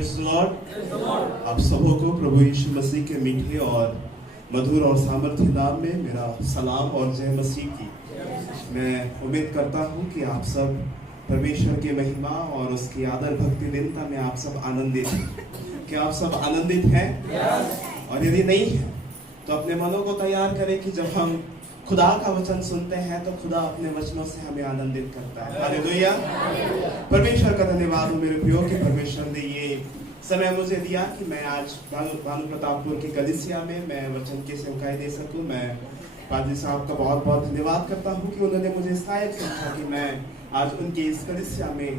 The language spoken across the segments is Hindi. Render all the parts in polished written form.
Praise the Lord. आप सबों को प्रभु यीशु मसीह के मीठे और मधुर और सामर्थ्य नाम में मेरा सलाम और जय मसीह की। मैं उम्मीद करता हूँ कि आप सब परमेश्वर की महिमा और उसकी आदर भक्ति दीनता में आप सब आनंदित हैं। क्या आप सब आनंदित हैं? और यदि नहीं है तो अपने मनों को तैयार करें कि जब हम खुदा का वचन सुनते हैं तो खुदा अपने वचनों से हमें आनंदित करता है। हालेलुया। परमेश्वर का धन्यवाद हो मेरे प्रियो कि परमेश्वर ने ये समय मुझे दिया कि मैं आज भानु प्रतापपुर की कलीसिया में मैं वचन की सेवकाई दे सकूं। मैं पादरी साहब का बहुत बहुत धन्यवाद करता हूं कि उन्होंने मुझे इस लायक समझा कि मैं आज उनकी इस कलीसिया में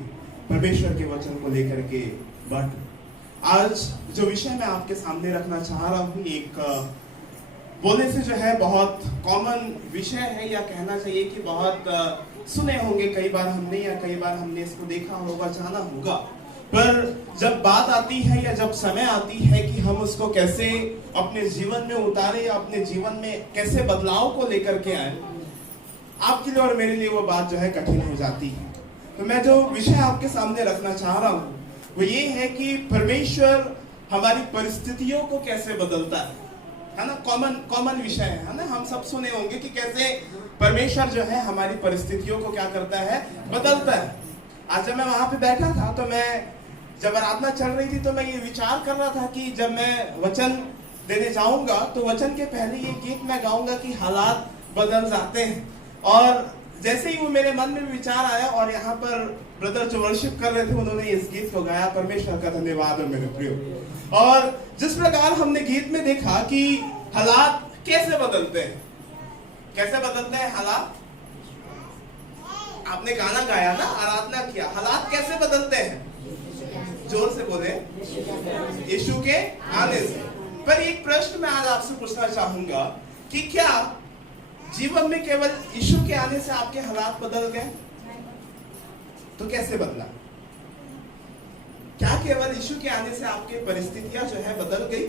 परमेश्वर के वचन को लेकर के बढ़। आज जो विषय मैं आपके सामने रखना चाह रहा हूँ एक बोलने से जो है बहुत कॉमन विषय है, या कहना चाहिए कि बहुत सुने होंगे कई बार हमने, या कई बार हमने इसको देखा होगा, जाना होगा। पर जब बात आती है या जब समय आती है कि हम उसको कैसे अपने जीवन में उतारे या अपने जीवन में कैसे बदलाव को लेकर के आए, आपके लिए और मेरे लिए वो बात जो है कठिन हो जाती है। तो मैं जो विषय आपके सामने रखना चाह रहा हूँ वो ये है कि परमेश्वर हमारी परिस्थितियों को कैसे बदलता है ना। कॉमन विषय है ना। हम सब सुने होंगे कि कैसे परमेश्वर जो है हमारी परिस्थितियों को क्या करता है, बदलता है। आज जब मैं वहां पे बैठा था तो मैं जब आराधना चल रही थी तो मैं ये विचार कर रहा था कि जब मैं वचन देने जाऊंगा तो वचन के पहले ये गीत मैं गाऊंगा कि हालात बदल जाते हैं। और जैसे ही वो मेरे मन में विचार आया और यहाँ पर ब्रदर जो वर्शिप कर रहे थे उन्होंने इस गीत को गाया। परमेश्वर का धन्यवाद है मेरे प्रियो। और जिस प्रकार हमने गीत में देखा कि हालात कैसे बदलते हैं, कैसे बदलते हैं हालात। आपने गाना गाया ना, आराधना किया, हालात कैसे बदलते हैं? जोर से बोले, यीशु के आने से। पर एक प्रश्न मैं आज आपसे पूछना चाहूंगा कि क्या जीवन में केवल यीशु के आने से आपके हालात बदल गए? तो कैसे बदला? क्या केवल यीशु के आने से आपकी परिस्थितियां जो है बदल गई?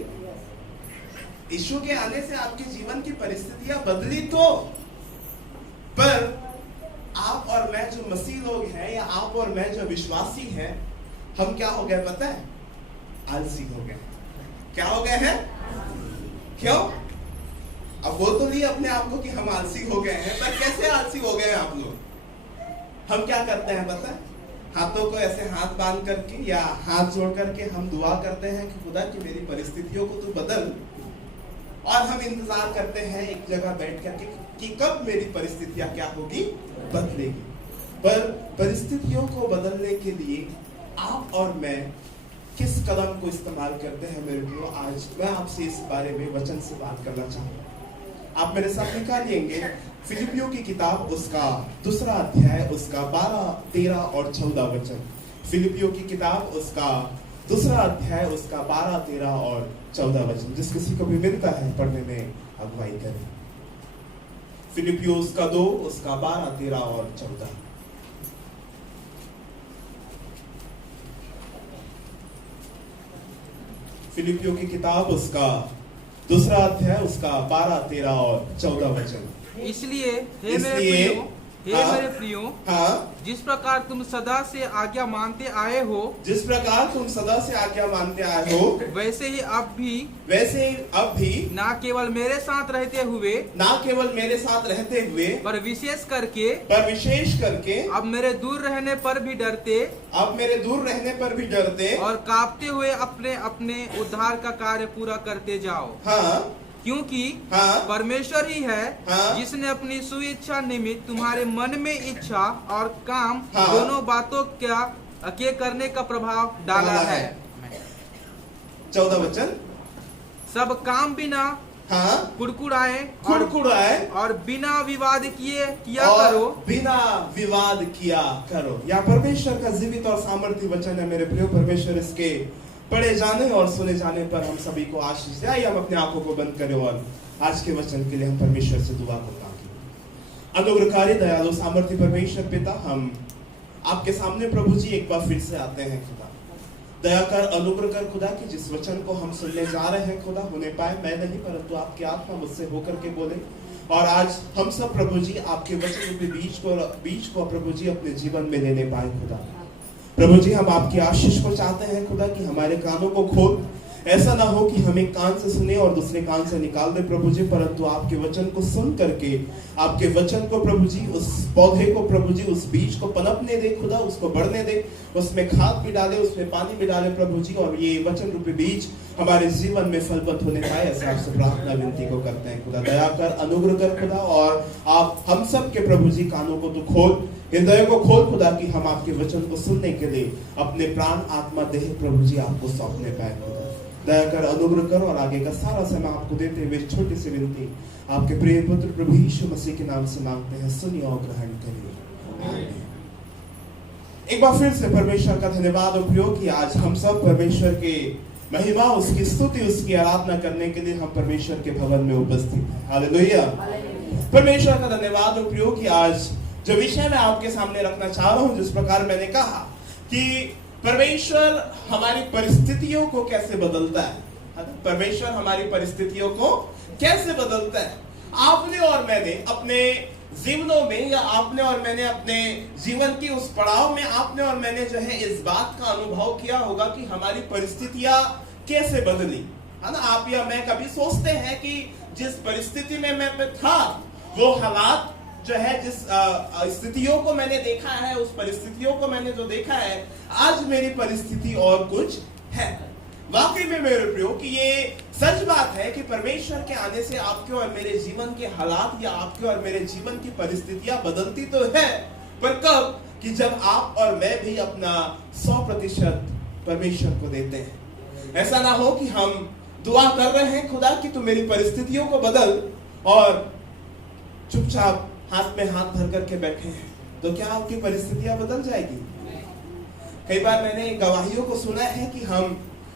यीशु के आने से आपके जीवन की परिस्थितियां बदली तो, पर आप और मैं जो मसीह लोग हैं या आप और मैं जो विश्वासी हैं, हम क्या हो गए पता है? आलसी हो गए। क्या हो गए हैं? क्यों? अब बोल तो नहीं अपने आप को कि हम आलसी हो गए हैं, पर कैसे आलसी हो गए आप लोग? हम क्या करते हैं पता है? हाथों को ऐसे हाथ बांध करके या हाथ जोड़ करके हम दुआ करते हैं कि खुदा की मेरी परिस्थितियों को तू बदल, और हम इंतजार करते हैं एक जगह बैठ करके कि कब मेरी परिस्थितियां क्या होगी, बदलेगी। पर परिस्थितियों को बदलने के लिए आप और मैं किस कदम को इस्तेमाल करते हैं मेरे प्रियो, आज मैं आपसे इस बारे में वचन से बात करना चाहूंगा। आप मेरे साथ निकालिएंगे फिलिपियों की किताब उसका 2 अध्याय उसका 12, 13 और 14 वचन। फिलिपियों की किताब उसका 2 अध्याय उसका 12, 13 और 14 वचन। जिस किसी को भी मिलता है पढ़ने में अगुवाई करें। फिलिपियों उसका 2 उसका 12, 13 और 14। फिलिपियों की किताब उसका 2 अध्याय उसका 12, 13 और 14 वचन। इसलिए हे मेरे प्रियो, हाँ, जिस प्रकार तुम सदा से आज्ञा मानते आए हो, जिस प्रकार तुम सदा से आज्ञा मानते आए हो, वैसे ही अब भी ना केवल मेरे साथ रहते हुए पर विशेष करके अब मेरे दूर रहने पर भी डरते और कांपते हुए अपने अपने उद्धार का कार्य पूरा करते जाओ। हाँ, क्योंकि हाँ, परमेश्वर ही है, हाँ, जिसने अपनी सुइच्छा निमित्त तुम्हारे मन में इच्छा और काम, हाँ, दोनों बातों के करने का प्रभाव डाला है। 14 वचन। सब काम बिना हाँ, कुड़कुड़ाए और बिना विवाद किया करो। बिना विवाद किया करो। या परमेश्वर का जीवित और सामर्थ्य वचन है मेरे प्रियो। परमेश्वर इसके पढ़े जाने और सुने जाने पर हम सभी को आशीष दे। आइए हम अपने आंखों को बंद करें और आज के वचन के लिए हम परमेश्वर से दुआ को मांगे। अनुग्रहकारी दयालु सामर्थ्य परमेश्वर पिता, हम आपके सामने प्रभु जी एक बार फिर से आते हैं। खुदा दया कर, अनुग्रह कर खुदा कि जिस वचन को हम सुनने जा रहे हैं खुदा, होने पाए मैं नहीं परंतु आपकी आत्मा मुझसे होकर के बोले। और आज हम सब प्रभु जी आपके वचन के बीच को प्रभु जी अपने जीवन में लेने पाए खुदा। प्रभु जी हम आपकी आशीष को चाहते हैं खुदा कि हमारे कानों को खोल, ऐसा ना हो कि हम एक कान से सुने और दूसरे कान से निकाल दे प्रभु जी, परंतु आपके वचन को सुन करके आपके वचन को प्रभु जी, उस पौधे को प्रभु जी, उस बीज को पनपने दे खुदा, उसको बढ़ने दे, उसमें खाद भी डाले, उसमें पानी भी डाले प्रभु जी, और ये वचन रूपी बीज हमारे जीवन में फलवत होने पाए, ऐसे आपसे प्रार्थना विनती को करते हैं खुदा। दया कर, अनुग्रह कर खुदा, और आप हम सब के प्रभु जी कानों को तो खोल, हृदय को खोल खुदा, कि हम आपके वचन को सुनने के लिए अपने प्राण आत्मा देह प्रभु जी आपको सौंपने पाए खुदा। दया कर, अनुग्रह कर, और आगे का सारा समय आपको देते हुए छोटी सी विनती आपके प्रिय पुत्र प्रभु यीशु मसीह के नाम से मांगते हैं, सुनिए और ग्रहण करिए। एक बार फिर से परमेश्वर का धन्यवाद और प्रयोग कि आज हम सब परमेश्वर के महिमा, उसकी स्तुति, उसकी आराधना करने के लिए हम परमेश्वर के भवन में उपस्थित हैं। हालेलुया। परमेश्वर का धन्यवाद और प्रयोग कि आज जो विषय मैं आपके सामने रखना चाह रहा हूं, जिस प्रकार मैंने कहा कि परमेश्वर हमारी परिस्थितियों को कैसे बदलता है। परमेश्वर हमारी परिस्थितियों को कैसे बदलता है। आपने और मैंने अपने जीवनों में, या आपने और मैंने अपने जीवन की उस पड़ाव में, आपने और मैंने जो है इस बात का अनुभव किया होगा कि हमारी परिस्थितियां कैसे बदली, है ना। आप या मैं कभी सोचते हैं कि जिस परिस्थिति में मैं था, वो हालात जो है, जिस स्थितियों को मैंने देखा है, उस परिस्थितियों को मैंने जो देखा है, आज मेरी परिस्थिति और कुछ है। वाकई में मेरे प्रियो कि ये सच बात है कि परमेश्वर के आने से आपके और मेरे जीवन के हालात, या आपके और मेरे जीवन की परिस्थितियां बदलती तो है, पर कब, कि जब आप और मैं भी अपना 100% परमेश्वर को देते हैं। ऐसा ना हो कि हम दुआ कर रहे हैं खुदा कि तू मेरी परिस्थितियों को बदल, और चुपचाप हाथ में हाथ धर करके बैठे हैं, तो क्या आपकी परिस्थितियां बदल जाएगी। कई बार मैंने गवाहियों को सुना है कि हम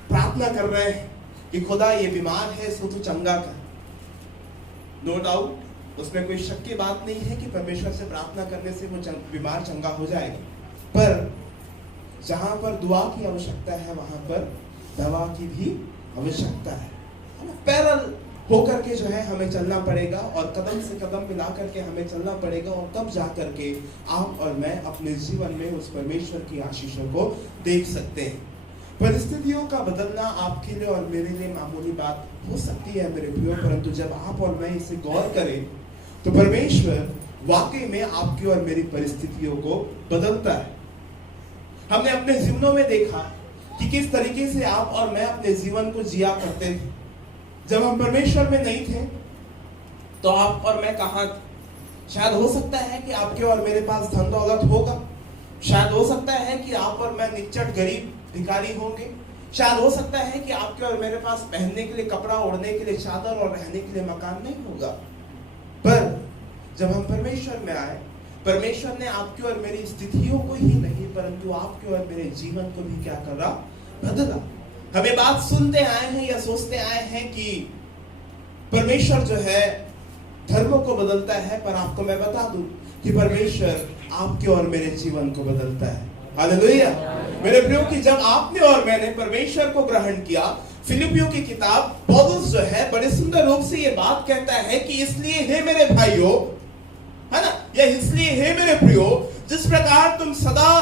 प्रार्थना कर रहे हैं कि खुदा ये बीमार है, इसको तू चंगा कर। नो डाउट, उसमें कोई शक की बात नहीं है कि परमेश्वर से प्रार्थना करने से वो बीमार चंगा हो जाएगा, पर जहां पर दुआ की आवश्यकता है, वहां पर दवा की भी आवश्यकता है। पैरल होकर के जो है हमें चलना पड़ेगा, और कदम से कदम मिला करके हमें चलना पड़ेगा, और तब जा करके आप और मैं अपने जीवन में उस परमेश्वर की आशीषों को देख सकते हैं। परिस्थितियों का बदलना आपके लिए और मेरे लिए मामूली बात हो सकती है मेरे प्रियो, परंतु जब आप और मैं इसे गौर करें तो परमेश्वर वाकई में आपकी और मेरी परिस्थितियों को बदलता है। हमने अपने जीवनों में देखा कि किस तरीके से आप और मैं अपने जीवन को जिया करते थे। जब हम परमेश्वर में नहीं थे तो आप और मैं कहां थे। शायद हो सकता है कि आपके और मेरे पास धन दौलत होगा, शायद हो सकता है कि आप और मैं निच्चट गरीब भिखारी होंगे, शायद हो सकता है कि आपके और मेरे पास पहनने के लिए कपड़ा, ओढ़ने के लिए चादर और रहने के लिए मकान नहीं होगा। पर जब हम परमेश्वर में आए, परमेश्वर ने आपकी और मेरी स्थितियों को ही नहीं, परंतु आपके और मेरे जीवन को भी क्या करा, बदला। हमें बात सुनते आए हैं या सोचते आए हैं कि परमेश्वर जो है धर्मों को बदलता है, पर आपको मैं बता दूं कि परमेश्वर आपके और मेरे जीवन को बदलता है। हालेलुया। मेरे प्रियो कि जब आपने और मैंने परमेश्वर को ग्रहण किया, फिलिपियों की किताब पौलुस जो है बड़े सुंदर रूप से ये बात कहता है कि इसलिए हे मेरे भाइयों, है ना, या इसलिए हे मेरे प्रियो, जिस प्रकार तुम सदा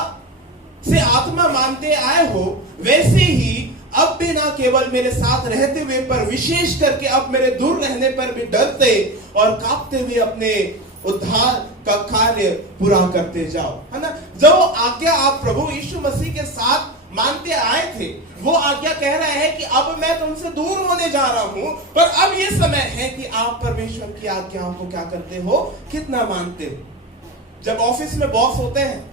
से आत्मा मानते आए हो, वैसे ही अब भी ना केवल मेरे साथ रहते हुए, पर विशेष करके अब मेरे दूर रहने पर भी डरते और कांपते हुए अपने उद्धार का कार्य पूरा करते जाओ, है ना। जो आज्ञा आप प्रभु यीशु मसीह के साथ मानते आए थे, वो आज्ञा कह रहा है कि अब मैं तुमसे दूर होने जा रहा हूं, पर अब ये समय है कि आप परमेश्वर की आज्ञाओं को क्या करते हो, कितना मानते हो। जब ऑफिस में बॉस होते हैं,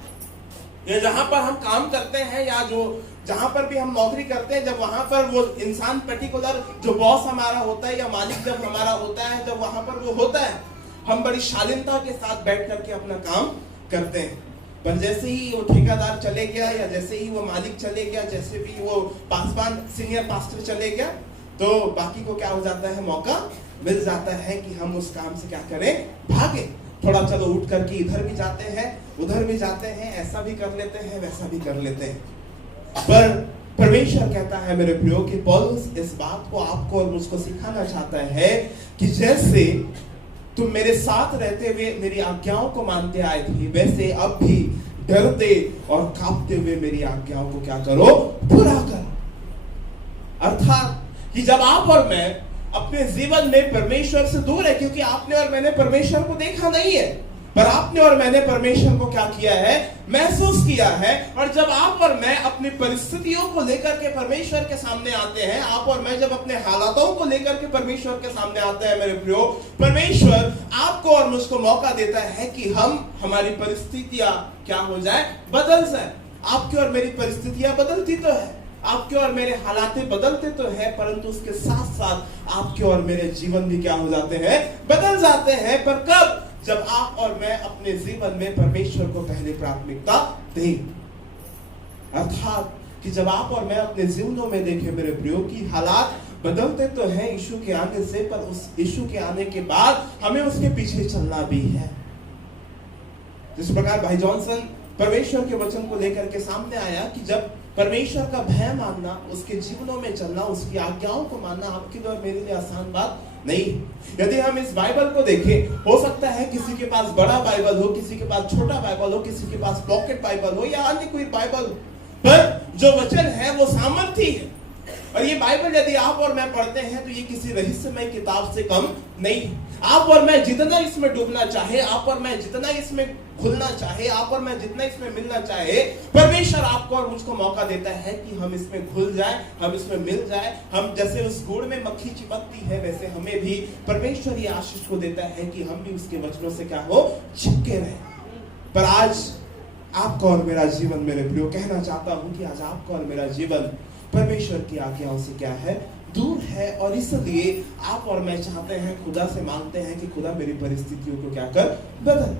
या जहां पर हम काम करते हैं, या जो जहां पर भी हम नौकरी करते हैं, जब वहां पर वो इंसान पर्टिकुलर जो बॉस हमारा होता है या मालिक जब हमारा होता है, जब वहां पर वो होता है, हम बड़ी शालीनता के साथ बैठ करके अपना काम करते हैं। पर जैसे ही वो ठेकेदार चले गया, या जैसे ही वो मालिक चले गया, जैसे भी वो पासवान सीनियर पास्टर चले गया, तो बाकी को क्या हो जाता है, मौका मिल जाता है कि हम उस काम से क्या करें, भागे। थोड़ा चलो उठ करके इधर भी जाते हैं, उधर भी जाते हैं, ऐसा भी कर लेते हैं, वैसा भी कर लेते हैं। पर परमेश्वर कहता है मेरे प्रियो कि पौलुस इस बात को आपको और मुझको सिखाना चाहता है कि जैसे तुम मेरे साथ रहते हुए मेरी आज्ञाओं को मानते आए थे, वैसे अब भी डरते और कांपते हुए मेरी आज्ञाओं को क्या करो, पूरा करो। अर्थात कि जब आप और मैं अपने जीवन में परमेश्वर से दूर है, क्योंकि आपने और मैंने परमेश्वर को देखा नहीं है, पर आपने और मैंने परमेश्वर को क्या किया है, महसूस किया है। और जब आप और मैं अपनी परिस्थितियों को लेकर के परमेश्वर के सामने आते हैं, आप और मैं जब अपने हालातों को लेकर के परमेश्वर के सामने आते हैं, मेरे प्रियो, परमेश्वर आपको और मुझको मौका देता है कि हमारी परिस्थितियां क्या हो जाए, बदल जाए। आपकी और मेरी परिस्थितियां बदलती तो है, आपके और मेरे हालातें बदलते तो है, परंतु उसके साथ साथ आपके और मेरे जीवन भी क्या हो जाते हैं, बदल जाते हैं। पर कब? जब आप और मैं अपने जीवन में परमेश्वर को पहले प्राथमिकता दें। अर्थात कि जब आप और मैं अपने जीवनों में देखें मेरे प्रियो की हालात बदलते तो हैं यीशु के आने से, पर उस यीशु के आने के बाद हमें उसके पीछे चलना भी है। जिस प्रकार भाई जॉनसन परमेश्वर के वचन को लेकर के सामने आया कि जब परमेश्वर का भय मानना, उसके जीवनों में चलना, उसकी आज्ञाओं को मानना आपके लिए और मेरे लिए आसान बात नहीं। यदि हम इस बाइबल को देखें, हो सकता है किसी के पास बड़ा बाइबल हो, किसी के पास छोटा बाइबल हो, किसी के पास पॉकेट बाइबल हो या अन्य कोई बाइबल, पर जो वचन है वो सामर्थी है। और ये बाइबल यदि आप और मैं पढ़ते हैं तो ये किसी रहस्यमय किताब से कम नहीं। आप और मैं जितना इसमें डूबना चाहे, आप और मैं जितना इसमें खुलना चाहे, आप और मैं जितना इसमें मिलना चाहे, परमेश्वर आपको और मुझको मौका देता है कि हम इसमें घुल जाए, हम इसमें मिल जाए। हम जैसे उस गुड़ में मक्खी चिपकती है, वैसे हमें भी परमेश्वर ये आशीष को देता है कि हम भी उसके वचनों से क्या हो, चिपके रहे। पर आज आपका और मेरा जीवन, मेरे प्रियो, कहना चाहता हूं कि आज आपका और मेरा जीवन परमेश्वर की आज्ञाओं से क्या है, दूर है। और इसलिए आप और मैं चाहते हैं, खुदा से मांगते हैं कि खुदा मेरी परिस्थितियों को क्या कर, बदल।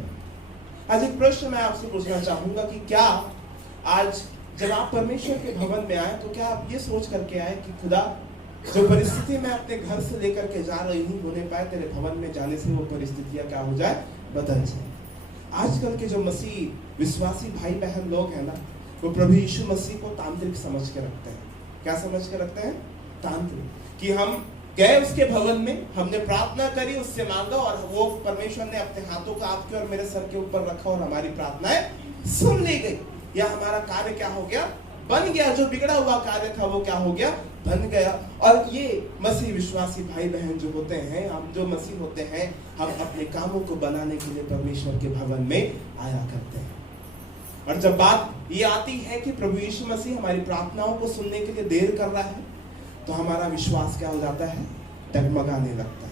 आज एक प्रश्न मैं आपसे पूछना चाहूंगा कि क्या आज जब आप परमेश्वर के भवन में आए तो क्या आप ये सोच करके आए कि खुदा, जो परिस्थिति मैं अपने घर से लेकर के जा रही हूँ, होने पाए तेरे भवन में जाने से वो परिस्थितियां क्या हो जाए, बदल जाए। आजकल के जो मसीह विश्वासी भाई बहन लोग हैं ना, वो प्रभु यीशु मसीह को तांत्रिक समझ के रखते हैं। क्या समझ के रखते हैं? तांत्रिक। कि हम गए उसके भवन में, हमने प्रार्थना करी, उससे मांगा और वो परमेश्वर ने अपने हाथों को आपके और मेरे सर के ऊपर रखा और हमारी प्रार्थनाएं सुन ली गई, या हमारा कार्य क्या हो गया, बन गया। जो बिगड़ा हुआ कार्य था वो क्या हो गया, बन गया। और ये मसीह विश्वासी भाई बहन जो होते हैं, हम जो मसीह होते हैं, हम अपने कामों को बनाने के लिए परमेश्वर के भवन में आया करते हैं। और जब बात ये आती है कि प्रभु यीशु मसीह हमारी प्रार्थनाओं को सुनने के लिए देर कर रहा है, तो हमारा विश्वास क्या हो जाता है, डगमगाने लगता है।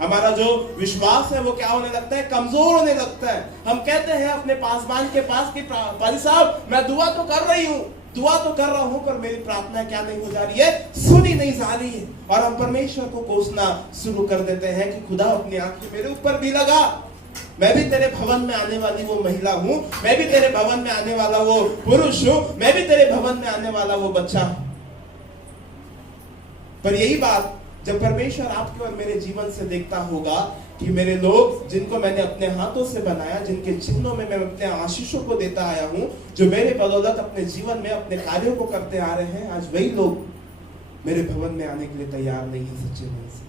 हमारा जो विश्वास है वो क्या होने लगता है, कमजोर होने लगता है। हम कहते हैं अपने पासवान के पास कि पाली साहब, मैं दुआ तो कर रही हूँ, दुआ तो कर रहा हूँ, पर मेरी प्रार्थना क्या नहीं हो जा रही है, सुनी नहीं जा रही है। और हम परमेश्वर को कोसना शुरू कर देते हैं कि खुदा अपनी आंखें मेरे ऊपर भी लगा, मैं भी तेरे भवन में आने वाली वो महिला हूं, मैं भी तेरे भवन में आने वाला वो पुरुष हूं, मैं भी तेरे भवन में आने वाला वो बच्चा हूं। पर यही बात जब परमेश्वर आपके और मेरे जीवन से देखता होगा कि मेरे लोग जिनको मैंने अपने हाथों से बनाया, जिनके चिन्हों में मैं अपने आशीषों को देता आया हूं, जो मेरे बदौलत अपने जीवन में अपने कार्यों को करते आ रहे हैं, आज वही लोग मेरे भवन में आने के लिए तैयार नहीं है सच्चे मन से।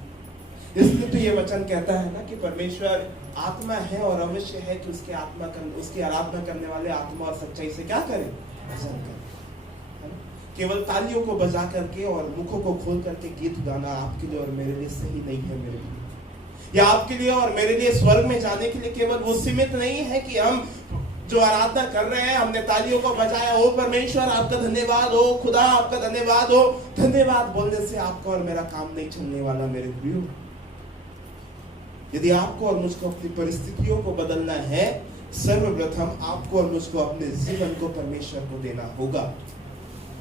इसलिए तो ये वचन कहता है ना कि परमेश्वर आत्मा है और अवश्य है कि उसकी आराधना करने वाले आत्मा और सच्चाई से क्या करें, भजन करें। केवल तालियों को बजा करके और मुखों को खोल करके गीत गाना आपके लिए और मेरे लिए सही नहीं है मेरे लिए। या आपके लिए और मेरे लिए स्वर्ग में जाने के लिए केवल वो सीमित नहीं है कि हम जो आराधना कर रहे हैं, हमने तालियों को बजाया, ओ परमेश्वर आपका धन्यवाद हो, खुदा आपका धन्यवाद हो। धन्यवाद बोलने से आपका और मेरा काम नहीं चलने वाला मेरे प्रियो। यदि आपको और मुझको अपनी परिस्थितियों को बदलना है, सर्वप्रथम आपको और मुझको अपने जीवन को परमेश्वर को देना होगा।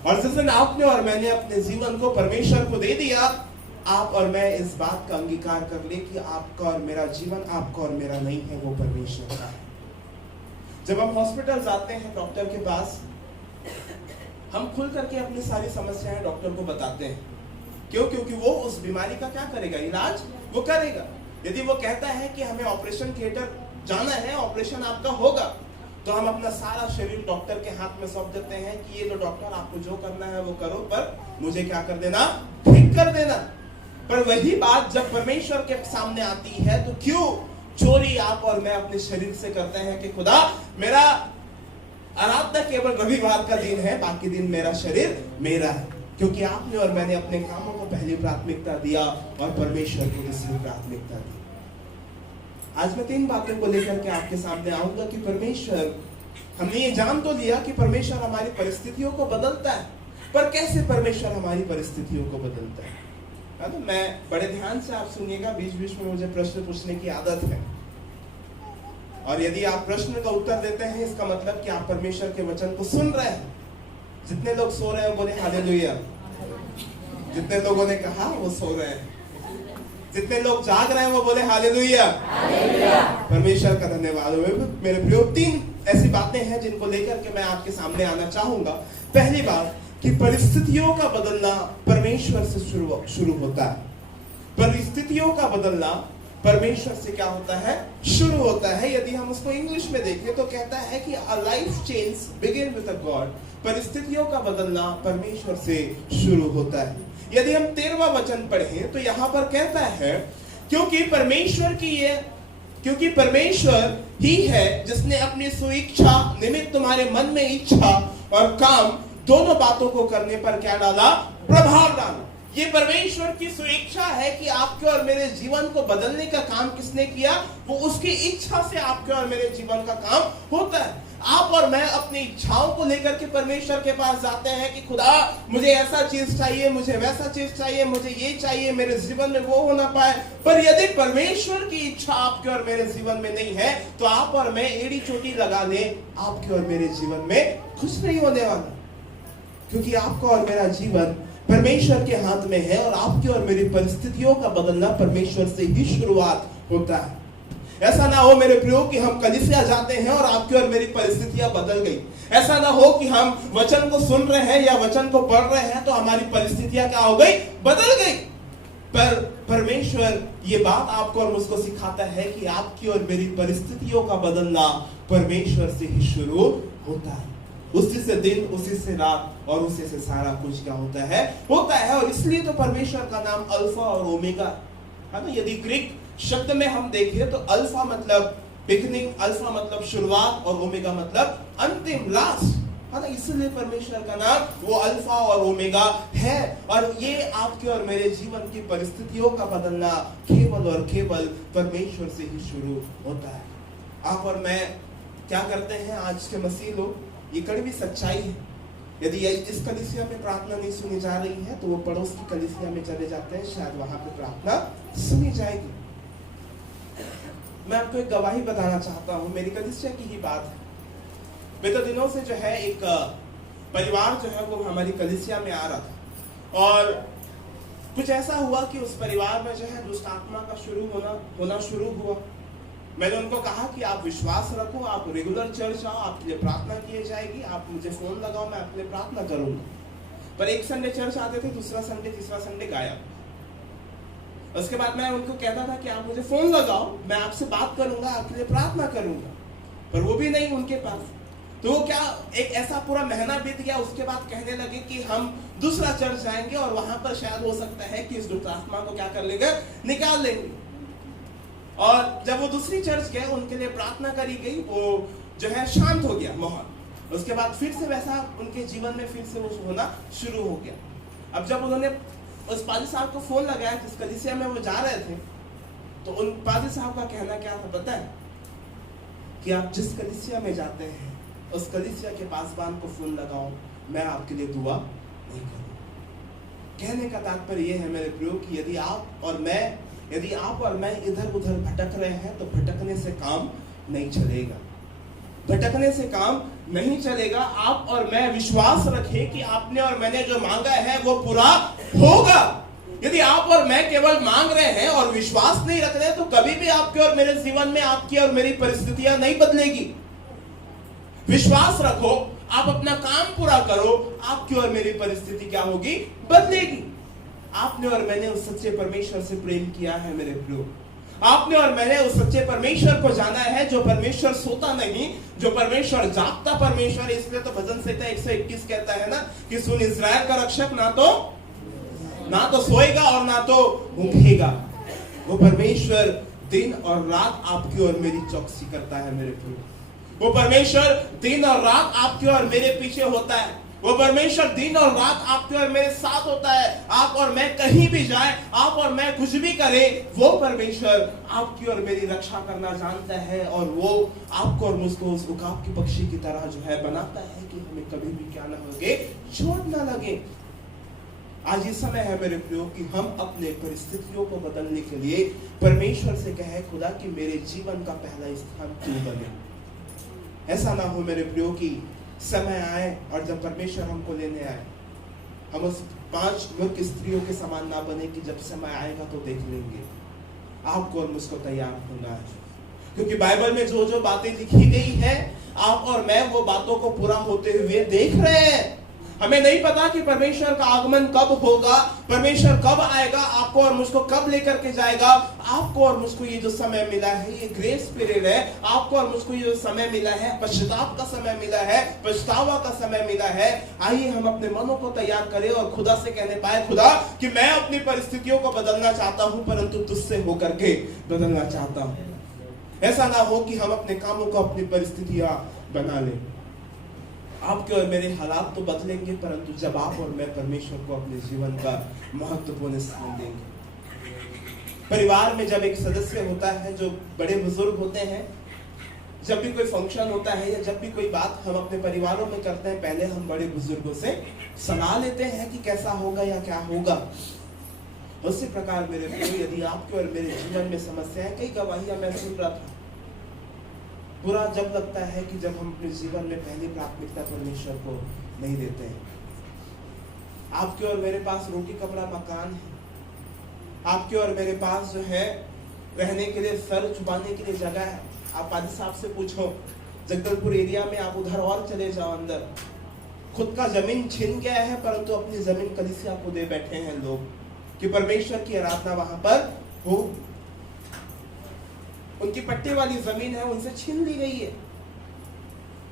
और जिस दिन आपने और मैंने अपने जीवन को परमेश्वर को दे दिया, आप और मैं इस बात का अंगीकार कर ले कि आपका और मेरा जीवन आपका और मेरा नहीं है, वो परमेश्वर का है। जब हम हॉस्पिटल जाते हैं डॉक्टर के पास, हम खुल करके अपनी सारी समस्याएं डॉक्टर को बताते हैं। क्यों? क्योंकि वो उस बीमारी का क्या करेगा, इलाज वो करेगा। यदि वो कहता है कि हमें ऑपरेशन थिएटर जाना है, ऑपरेशन आपका होगा, तो हम अपना सारा शरीर डॉक्टर के हाथ में सौंप देते हैं कि ये लो डॉक्टर, आपको जो करना है वो करो, पर मुझे क्या कर देना, ठीक कर देना। पर वही बात जब परमेश्वर के सामने आती है तो क्यों चोरी आप और मैं अपने शरीर से करते हैं कि खुदा मेरा आराधना केवल रविवार का दिन है, बाकी दिन मेरा शरीर मेरा है, क्योंकि आपने और मैंने अपने कामों को पहली प्राथमिकता दिया और परमेश्वर को दूसरी प्राथमिकता दी। आज मैं 3 बातों को लेकर के आपके सामने आऊंगा कि परमेश्वर, हमने ये जान तो लिया कि परमेश्वर हमारी परिस्थितियों को बदलता है, पर कैसे परमेश्वर हमारी परिस्थितियों को बदलता है। तो मैं बड़े ध्यान से आप सुनिएगा, बीच बीच में मुझे प्रश्न पूछने की आदत है, और यदि आप प्रश्न का उत्तर देते हैं इसका मतलब कि आप परमेश्वर के वचन को सुन रहे हैं। जितने लोग सो रहे हैं बोले हालेलुया। जितने लोगों ने कहा वो सो रहे हैं, जितने लोग जाग रहे हैं वो बोले हालेलुया। परमेश्वर का धन्यवाद हो। मेरे प्रियो, 3 ऐसी बातें हैं जिनको लेकर के मैं आपके सामने आना चाहूंगा। पहली बात कि परिस्थितियों का बदलना परमेश्वर से शुरू होता है। परिस्थितियों का बदलना परमेश्वर से क्या होता है? शुरू होता है। यदि हम उसको इंग्लिश में देखें तो कहता है कि a life change begin with a God. परिस्थितियों का बदलना परमेश्वर से शुरू होता है। यदि हम 13वां वचन पढ़ें तो यहां पर कहता है क्योंकि परमेश्वर ही है जिसने अपनी स्वेच्छा निमित्त तुम्हारे मन में इच्छा और काम दोनों बातों को करने पर क्या डाला? प्रभाव डाला। ये परमेश्वर की स्वेच्छा है कि आपके और मेरे जीवन को बदलने का काम किसने किया? वो उसकी इच्छा से आपके और मेरे जीवन का काम होता है। आप और मैं अपनी इच्छाओं को लेकर के परमेश्वर के पास जाते हैं कि खुदा मुझे ऐसा चीज चाहिए, मुझे वैसा चीज चाहिए, मुझे ये चाहिए, मेरे जीवन में वो होना पाए। पर यदि परमेश्वर की इच्छा आपके और मेरे जीवन में नहीं है तो आप और मैं एड़ी चोटी लगा ले, आपके और मेरे जीवन में कुछ नहीं होने वाला, क्योंकि आपका और मेरा जीवन परमेश्वर के हाथ में है और आपकी और मेरी परिस्थितियों का बदलना परमेश्वर से ही शुरुआत होता है। ऐसा ना हो मेरे प्रियो कि हम कलीसिया जाते हैं और आपकी और मेरी परिस्थितियां बदल गई। ऐसा ना हो कि हम वचन को सुन रहे हैं या वचन को पढ़ रहे हैं तो हमारी परिस्थितियां क्या हो गई? बदल गई। पर परमेश्वर ये बात आपको और मुझको सिखाता है कि आपकी और मेरी परिस्थितियों का बदलना परमेश्वर से ही शुरू होता है। उसी से दिन, उसी से रात और उसी से सारा कुछ क्या होता है। और इसलिए तो परमेश्वर का नाम अल्फा और ओमेगा है ना। यदि ग्रीक शब्द में हम देखें तो अल्फा मतलब बिगिनिंग, अल्फा मतलब शुरुआत और ओमेगा मतलब अंतिम, लास्ट है ना। इसलिए परमेश्वर का नाम वो अल्फा और ओमेगा है। और ये आपके और मेरे जीवन की परिस्थितियों का बदलना केवल और केवल परमेश्वर से ही शुरू होता है। आप और मैं क्या करते हैं आज के मसीह लोग? ये कड़वी सच्चाई है। यदि इस कलीसिया में प्रार्थना नहीं सुनी जा रही है तो वो पड़ोस की कलीसिया में चले जाते हैं, शायद वहां पे प्रार्थना सुनी जाएगी। मैं आपको एक गवाही बताना चाहता हूँ, मेरी कलीसिया की ही बात है। बीते दिनों से जो है एक परिवार जो है वो हमारी कलीसिया में आ रहा था और कुछ ऐसा हुआ कि उस परिवार में जो है दुष्ट आत्मा का होना शुरू हुआ। मैंने उनको कहा कि आप विश्वास रखो, आप रेगुलर चर्च आओ, आपके लिए प्रार्थना की जाएगी, आप मुझे फोन लगाओ, मैं आपके लिए प्रार्थना करूंगा। पर एक संडे चर्च आते थे, दूसरा संडे, तीसरा संडे गायब। उसके बाद मैं उनको कहता था कि आप मुझे फोन लगाओ, मैं आपसे बात करूंगा, आपके लिए प्रार्थना करूंगा, पर वो भी नहीं उनके पास। तो वो क्या, एक ऐसा पूरा महीना बीत गया। उसके बाद कहने लगे कि हम दूसरा चर्च जाएंगे और वहां पर शायद हो सकता है कि इस दुष्ट आत्मा को क्या कर लेंगे, निकाल लेंगे। और जब वो दूसरी चर्च गए, उनके लिए प्रार्थना करी गई, वो जो है शांत हो गया माहौल। उसके बाद फिर से वैसा उनके जीवन में फिर से वो होना शुरू हो गया। अब जब उन्होंने उस पादी साहब को फोन लगाया जिस कलीसिया में वो जा रहे थे, तो उन पादी साहब का कहना क्या था पता है? कि आप जिस कलीसिया में जाते हैं उस कलीसिया के पासबान को फोन लगाओ, मैं आपके लिए दुआ नहीं करूंगा। कहने का तात्पर्य यह है मेरे प्रियो कि यदि आप और मैं इधर उधर भटक रहे हैं तो भटकने से काम नहीं चलेगा। भटकने से काम नहीं चलेगा। आप और मैं विश्वास रखें कि आपने और मैंने जो मांगा है वो पूरा होगा। यदि आप और मैं केवल मांग रहे हैं और विश्वास नहीं रख रहे तो कभी भी आपके और मेरे जीवन में आपकी और मेरी परिस्थितियां नहीं बदलेगी। विश्वास रखो, आप अपना काम पूरा करो, आपकी और मेरी परिस्थिति क्या होगी? बदलेगी। आपने और मैंने उस सच्चे परमेश्वर से प्रेम किया है मेरे प्रियो। आपने और मैंने उस सच्चे परमेश्वर को जाना है जो परमेश्वर सोता नहीं, जो परमेश्वर जागता परमेश्वर है। इसलिए तो भजन संहिता 121 कहता है ना कि सुन इस्राएल का रक्षक ना तो सोएगा और ना तो ऊँघेगा। वो परमेश्वर दिन और रात आपकी और मेरी चौकसी करता है मेरे प्रियो। वो परमेश्वर दिन और रात आपके और मेरे पीछे होता है। वो परमेश्वर दिन और रात आपके और मेरे साथ होता है। आप और मैं कहीं भी जाए, आप और मैं कुछ भी करें, वो परमेश्वर आपकी और मेरी रक्षा करना जानता है, और वो आपको और मुझको उस उकाब की पक्षी की तरह जो है बनाता है कि हमें कभी भी क्या ना लगे, चोट ना लगे। आज ये समय है मेरे प्रियो कि हम अपने परिस्थितियों को बदलने के लिए परमेश्वर से कहें, खुदा कि मेरे जीवन का पहला स्थान तू बने। ऐसा ना हो मेरे प्रियो कि समय आए और जब परमेश्वर हमको लेने आए, हम उस 5 मूर्ख स्त्रियों के समान ना बने कि जब समय आएगा तो देख लेंगे। आपको और मुझको तैयार होना है, क्योंकि बाइबल में जो जो बातें लिखी गई है, आप और मैं वो बातों को पूरा होते हुए देख रहे हैं। हमें नहीं पता कि परमेश्वर का आगमन कब होगा, परमेश्वर कब आएगा, आपको और मुझको कब लेकर के जाएगा। आपको और मुझको ये जो समय मिला है, ये ग्रेस पीरियड है। आपको और मुझको ये जो समय मिला है, पश्चाताप का समय मिला है, पछतावा का समय मिला है। आइए हम अपने मनों को तैयार करें और खुदा से कहने पाए, खुदा कि मैं अपनी परिस्थितियों को बदलना चाहता हूं, परंतु तुझसे होकर के बदलना चाहता हूं। ऐसा ना हो कि हम अपने कामों को अपनी परिस्थितियां बना लें। आपके और मेरे हालात तो बदलेंगे, परंतु जब आप और मैं परमेश्वर को अपने जीवन का महत्वपूर्ण स्थान देंगे। परिवार में जब एक सदस्य होता है, जो बड़े बुजुर्ग होते हैं, जब भी कोई फंक्शन होता है या जब भी कोई बात हम अपने परिवारों में करते हैं, पहले हम बड़े बुजुर्गों से सलाह लेते हैं कि कैसा होगा या क्या होगा। उसी प्रकार मेरे प्रिय, यदि आपके और मेरे जीवन में समस्या है, कई गवाहियां मैं सुन रहा था। बुरा जब लगता है कि जब हम अपने जीवन में पहली प्राथमिकता परमेश्वर को नहीं देते हैं। आपके और मेरे पास रोटी कपड़ा मकान है, आपके और मेरे पास जो है रहने के लिए, सर छुपाने के लिए जगह है। आप पादी साहब से पूछो, जगदलपुर एरिया में आप उधर और चले जाओ अंदर, खुद का जमीन छिन गया है, परंतु अपनी जमीन कलीसिया को दे बैठे हैं लोग कि परमेश्वर की आराधना वहां पर हो। उनकी पट्टे वाली जमीन है, उनसे छीन ली गई है,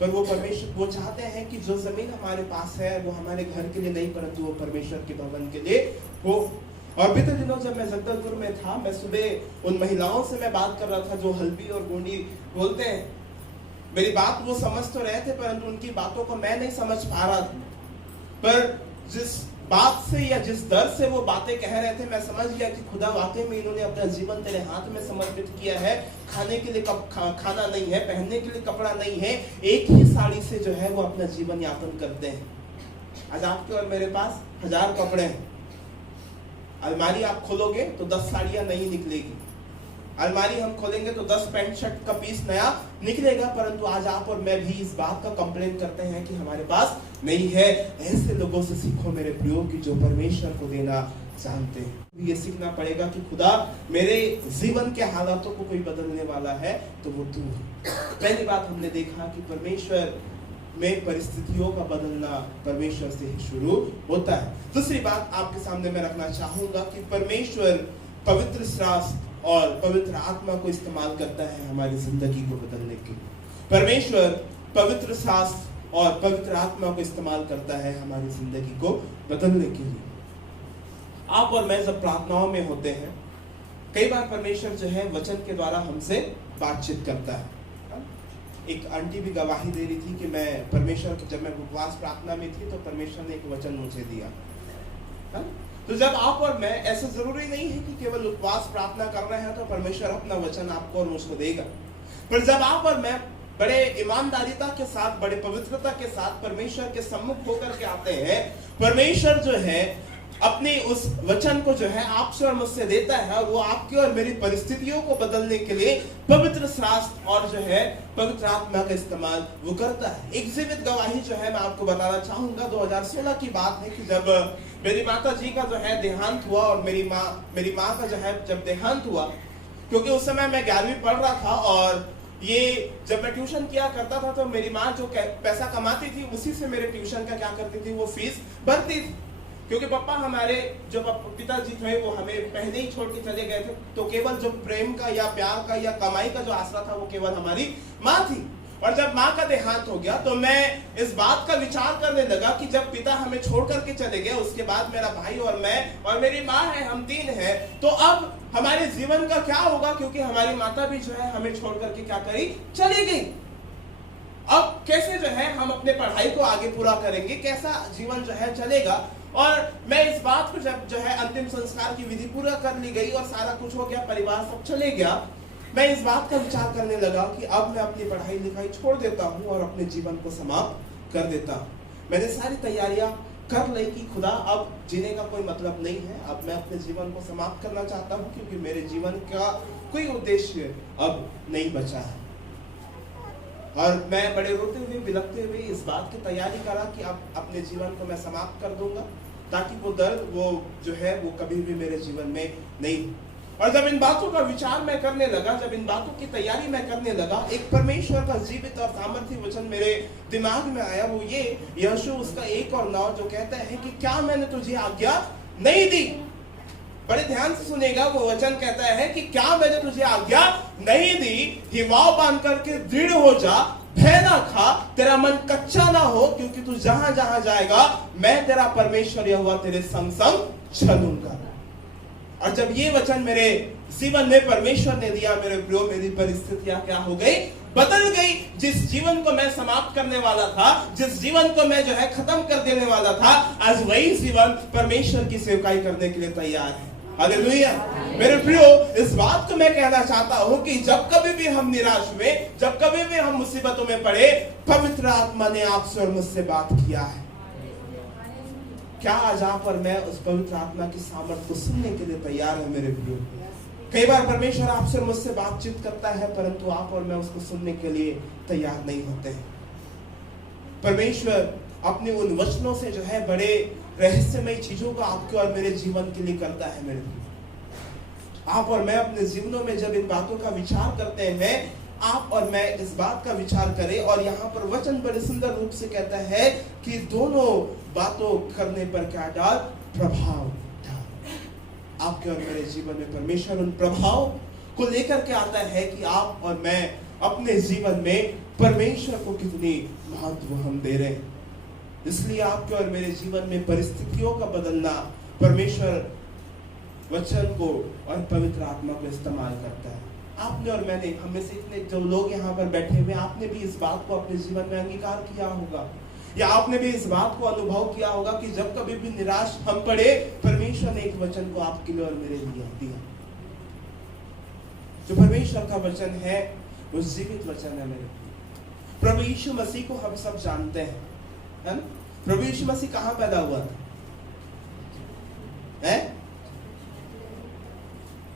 पर वो परमेश्वर, वो चाहते हैं कि जो जमीन हमारे पास है वो हमारे घर के लिए नहीं, परंतु वो परमेश्वर के भवन के लिए हो। और बीते दिनों जब मैं जगदलपुर में था, मैं सुबह उन महिलाओं से मैं बात कर रहा था जो हल्बी और गोंडी बोलते हैं। मेरी बात वो समझ तो रहे थे, परंतु उनकी बातों को मैं नहीं समझ पा रहा था। पर जिस बात से या जिस दर से वो बातें कह रहे थे, मैं समझ गया कि खुदा वाकई में इन्होंने अपना जीवन तेरे हाथ में समर्पित किया है। खाने के लिए खाना नहीं है, पहनने के लिए कपड़ा नहीं है, एक ही साड़ी से जो है वो अपना जीवन यापन करते हैं। आज आपके और मेरे पास 1000 कपड़े हैं, अलमारी आप खोलोगे तो 10 साड़ियां नहीं निकलेगी, अलमारी हम खोलेंगे तो 10 पैंट शर्ट का पीस नया निकलेगा, परंतु आज आप और मैं भी इस बात का कंप्लेन करते हैं कि हमारे पास नहीं है। ऐसे लोगों से सीखो मेरे प्रियो कि जो परमेश्वर को देना जानते हैं। ये सीखना पड़ेगा कि खुदा मेरे जीवन के हालातों को कोई बदलने वाला है तो वो तू है। पहली बात हमने देखा कि परमेश्वर में परिस्थितियों का बदलना परमेश्वर से ही शुरू होता है। दूसरी बात आपके सामने मैं रखना चाहूंगा कि परमेश्वर पवित्र शास्त्र और पवित्र आत्मा को इस्तेमाल करता है हमारी जिंदगी को बदलने के लिए। परमेश्वर पवित्र शास्त्र और पवित्र आत्मा को इस्तेमाल करता है हमारी जिंदगी को बदलने के लिए। आप और मैं जब प्रार्थनाओं में होते हैं, कई बार परमेश्वर जो है वचन के द्वारा हमसे बातचीत करता है। एक आंटी भी गवाही दे रही थी कि मैं परमेश्वर, जब मैं उपवास प्रार्थना में थी तो परमेश्वर ने एक वचन मुझे दिया। तो जब आप और मैं, ऐसा जरूरी नहीं है कि केवल उपवास प्रार्थना कर रहे हैं तो परमेश्वर अपना वचन आपको और मुझको देगा, पर जब आप और मैं बड़े ईमानदारिता के साथ, बड़े पवित्रता के साथ परमेश्वर के सम्मुख होकर के आते हैं, परमेश्वर जो है अपने उस वचन को जो है आपसे और मुझसे देता है, और वो आपकी और मेरी परिस्थितियों को बदलने के लिए पवित्र शास्त्र और जो है पवित्र आत्मा का इस्तेमाल वो करता है। एक जीवित गवाही जो है मैं आपको बताना चाहूंगा। 2016 की बात है कि जब मेरी माता जी का जो है देहांत हुआ, और मेरी माँ का जो है जब देहांत हुआ, क्योंकि उस समय मैं 11वीं पढ़ रहा था, और ये जब मैं ट्यूशन किया करता था तो मेरी माँ जो पैसा कमाती थी उसी से मेरे ट्यूशन का क्या करती थी, वो फीस भरती थी। क्योंकि पापा हमारे जो पिताजी थे वो हमें पहले ही छोड़ के चले गए थे, तो केवल जो प्रेम का या प्यार का या कमाई का जो आसरा था वो केवल हमारी माँ थी। और जब माँ का देहांत हो गया तो मैं इस बात का विचार करने लगा कि जब पिता हमें छोड़ करके चले गए, उसके बाद मेरा भाई और मैं और मेरी माँ है, हम 3 हैं, तो अब हमारे जीवन का क्या होगा, क्योंकि हमारी माता भी जो है हमें छोड़ करके क्या करी, चली गई। अब कैसे जो है हम अपने पढ़ाई को आगे पूरा करेंगे, कैसा जीवन जो है चलेगा। और मैं इस बात को जब जो है अंतिम संस्कार की विधि पूरा कर ली गई और सारा कुछ हो गया, परिवार सब चले गया, मैं इस बात का विचार करने लगा कि अब मैं अपनी पढ़ाई लिखाई छोड़ देता हूँ और अपने जीवन को समाप्त कर देता हूँ। मैंने सारी तैयारियां कर ली कि खुदा अब जीने का कोई मतलब नहीं है, अब मैं अपने जीवन को समाप्त करना चाहता हूँ, क्योंकि मेरे जीवन का कोई उद्देश्य अब नहीं बचा है। और मैं बड़े रोते हुए बिलखते हुए इस बात की तैयारी करा कि अब अपने जीवन को मैं समाप्त कर दूंगा, ताकि वो दर्द वो जो है वो कभी भी मेरे जीवन में नहीं। और जब इन बातों का विचार मैं करने लगा, जब इन बातों की तैयारी मैं करने लगा, एक परमेश्वर का जीवित और सामर्थ्य वचन मेरे दिमाग में आया। वो ये यहोशू उसका 1:9 जो कहता है कि क्या मैंने तुझे आज्ञा नहीं दी। बड़े ध्यान से सुनेगा, वो वचन कहता है कि क्या मैंने तुझे आज्ञा नहीं दी, हिमाव बांध करके दृढ़ हो जा, भय ना खा, तेरा मन कच्चा ना हो, क्योंकि तू जहां जहां जाएगा मैं तेरा परमेश्वर यहोवा तेरे संग संग चलूंगा। और जब ये वचन मेरे जीवन में परमेश्वर ने दिया, मेरे प्रियो, मेरी परिस्थितियां क्या हो गई, बदल गई। जिस जीवन को मैं समाप्त करने वाला था, जिस जीवन को मैं जो है खत्म कर देने वाला था, आज वही जीवन परमेश्वर की सेवकाई करने के लिए तैयार है। हालेलुया। मेरे प्रियो, इस बात को मैं कहना चाहता हूं कि जब कभी भी हम निराश हुए, जब कभी भी हम मुसीबतों में पड़े, पवित्र आत्मा ने आपसे और मुझसे बात किया है। क्या आज आप और मैं उस पवित्र आत्मा की सामर्थ को सुनने के लिए तैयार है? मेरे प्रियो, कई बार परमेश्वर आपसे और मुझसे बातचीत करता है, परंतु आप और मैं उसको सुनने के लिए तैयार नहीं होते हैं। परमेश्वर अपने उन वचनों से जो है बड़े रहस्यमय चीजों को आपके और मेरे जीवन के लिए करता है। मेरे प्रियो, आप और मैं अपने जीवनों में जब इन बातों का विचार करते हैं, आप और मैं इस बात का विचार करें, और यहाँ पर वचन बड़े सुंदर रूप से कहता है कि दोनों बातों करने पर क्या डाल, प्रभाव डाल। आपके और मेरे जीवन में परमेश्वर उन प्रभाव को लेकर के आता है कि आप और मैं अपने जीवन में परमेश्वर को कितनी महत्व हम दे रहे हैं। इसलिए आपके और मेरे जीवन में परिस्थितियों का बदलना परमेश्वर वचन को और पवित्र आत्मा को इस्तेमाल करता है। आपने और मैंने, हमें से इतने जो लोग यहाँ पर बैठे हुए, आपने भी इस बात को अपने जीवन में अंगीकार किया होगा, या आपने भी इस बात को अनुभव किया होगा कि जब कभी भी निराश हम पड़े, परमेश्वर ने एक वचन को आपके लिए और मेरे लिए दिया। जो परमेश्वर का वचन है वो जीवित वचन है। मेरे प्रभु यीशु मसीह को हम सब जानते हैं, है ना? प्रभु यीशु मसीह कहाँ पैदा हुआ था? है?